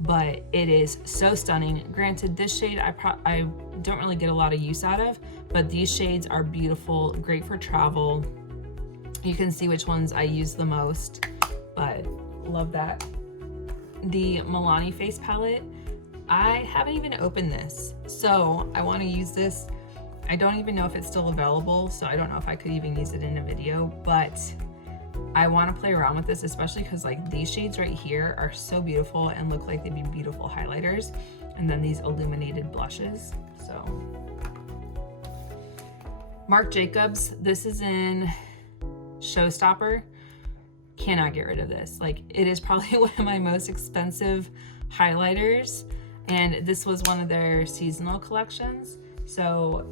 But it is so stunning. Granted, this shade I don't really get a lot of use out of, but these shades are beautiful, great for travel. You can see which ones I use the most, but love that. The Milani Face Palette, I haven't even opened this, so I want to use this. I don't even know if it's still available, so I don't know if I could even use it in a video, but I want to play around with this, especially because like these shades right here are so beautiful and look like they'd be beautiful highlighters, and then these illuminated blushes. So Marc Jacobs, this is in Showstopper. Cannot get rid of this. Like, it is probably one of my most expensive highlighters, and this was one of their seasonal collections, so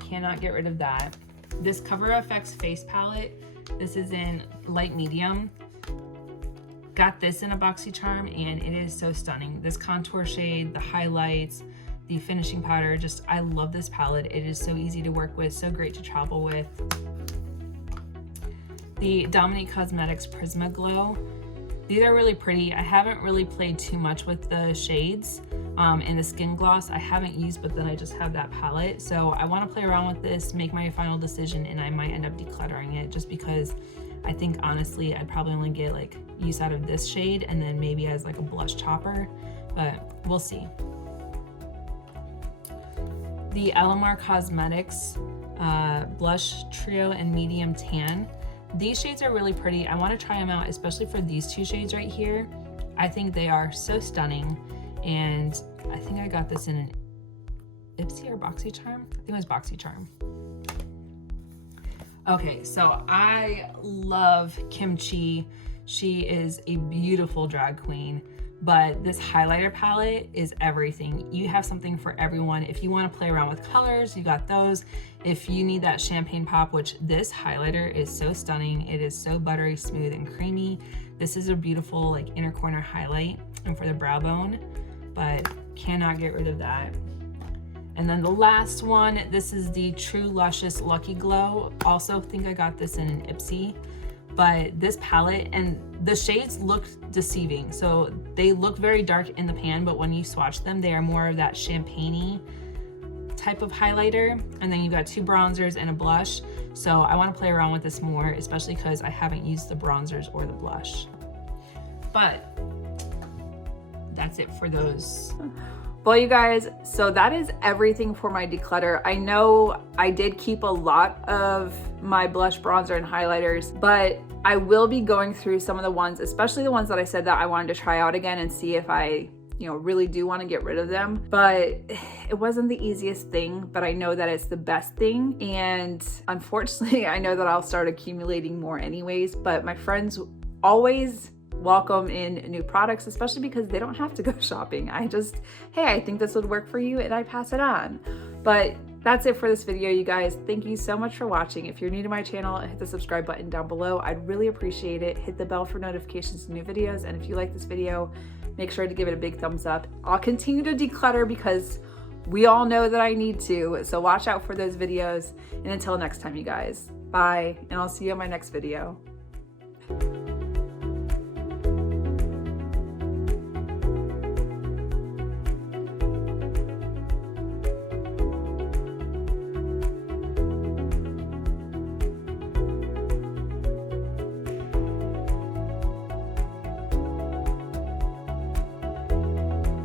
cannot get rid of that. This Cover FX face palette, this is in light medium. Got this in a BoxyCharm and it is so stunning. This contour shade, the highlights, the finishing powder, just I love this palette. It is so easy to work with, so great to travel with. The Dominique Cosmetics Prisma Glow. These are really pretty. I haven't really played too much with the shades. And the Skin Gloss I haven't used, but then I just have that palette. So I want to play around with this, make my final decision, and I might end up decluttering it just because I think honestly I'd probably only get like use out of this shade and then maybe as like a blush topper, but we'll see. The Alamar Cosmetics Blush Trio in Medium Tan. These shades are really pretty. I want to try them out, especially for these two shades right here. I think they are so stunning. And I think I got this in an Ipsy or BoxyCharm. I think it was BoxyCharm. Okay, so I love Kimchi. She is a beautiful drag queen, but this highlighter palette is everything. You have something for everyone. If you want to play around with colors, you got those. If you need that champagne pop, which this highlighter is so stunning. It is so buttery smooth and creamy. This is a beautiful like inner corner highlight and for the brow bone, but cannot get rid of that. And then the last one, this is the True Luscious Lucky Glow. Also think I got this in an Ipsy, but this palette and the shades look deceiving. So they look very dark in the pan, but when you swatch them, they are more of that champagne-y type of highlighter. And then you've got two bronzers and a blush. So I want to play around with this more, especially because I haven't used the bronzers or the blush. But that's it for those. Well, you guys, so that is everything for my declutter. I know I did keep a lot of my blush, bronzer, and highlighters, but I will be going through some of the ones, especially the ones that I said that I wanted to try out again and see if I, really do want to get rid of them. But it wasn't the easiest thing, but I know that it's the best thing. And unfortunately, I know that I'll start accumulating more anyways, but my friends always welcome in new products, especially because they don't have to go shopping. Hey, I think this would work for you, and I pass it on. But that's it for this video, you guys. Thank you so much for watching. If you're new to my channel, hit the subscribe button down below. I'd really appreciate it. Hit the bell for notifications to new videos. And if you like this video, make sure to give it a big thumbs up. I'll continue to declutter because we all know that I need to. So watch out for those videos. And until next time, you guys, bye. And I'll see you in my next video.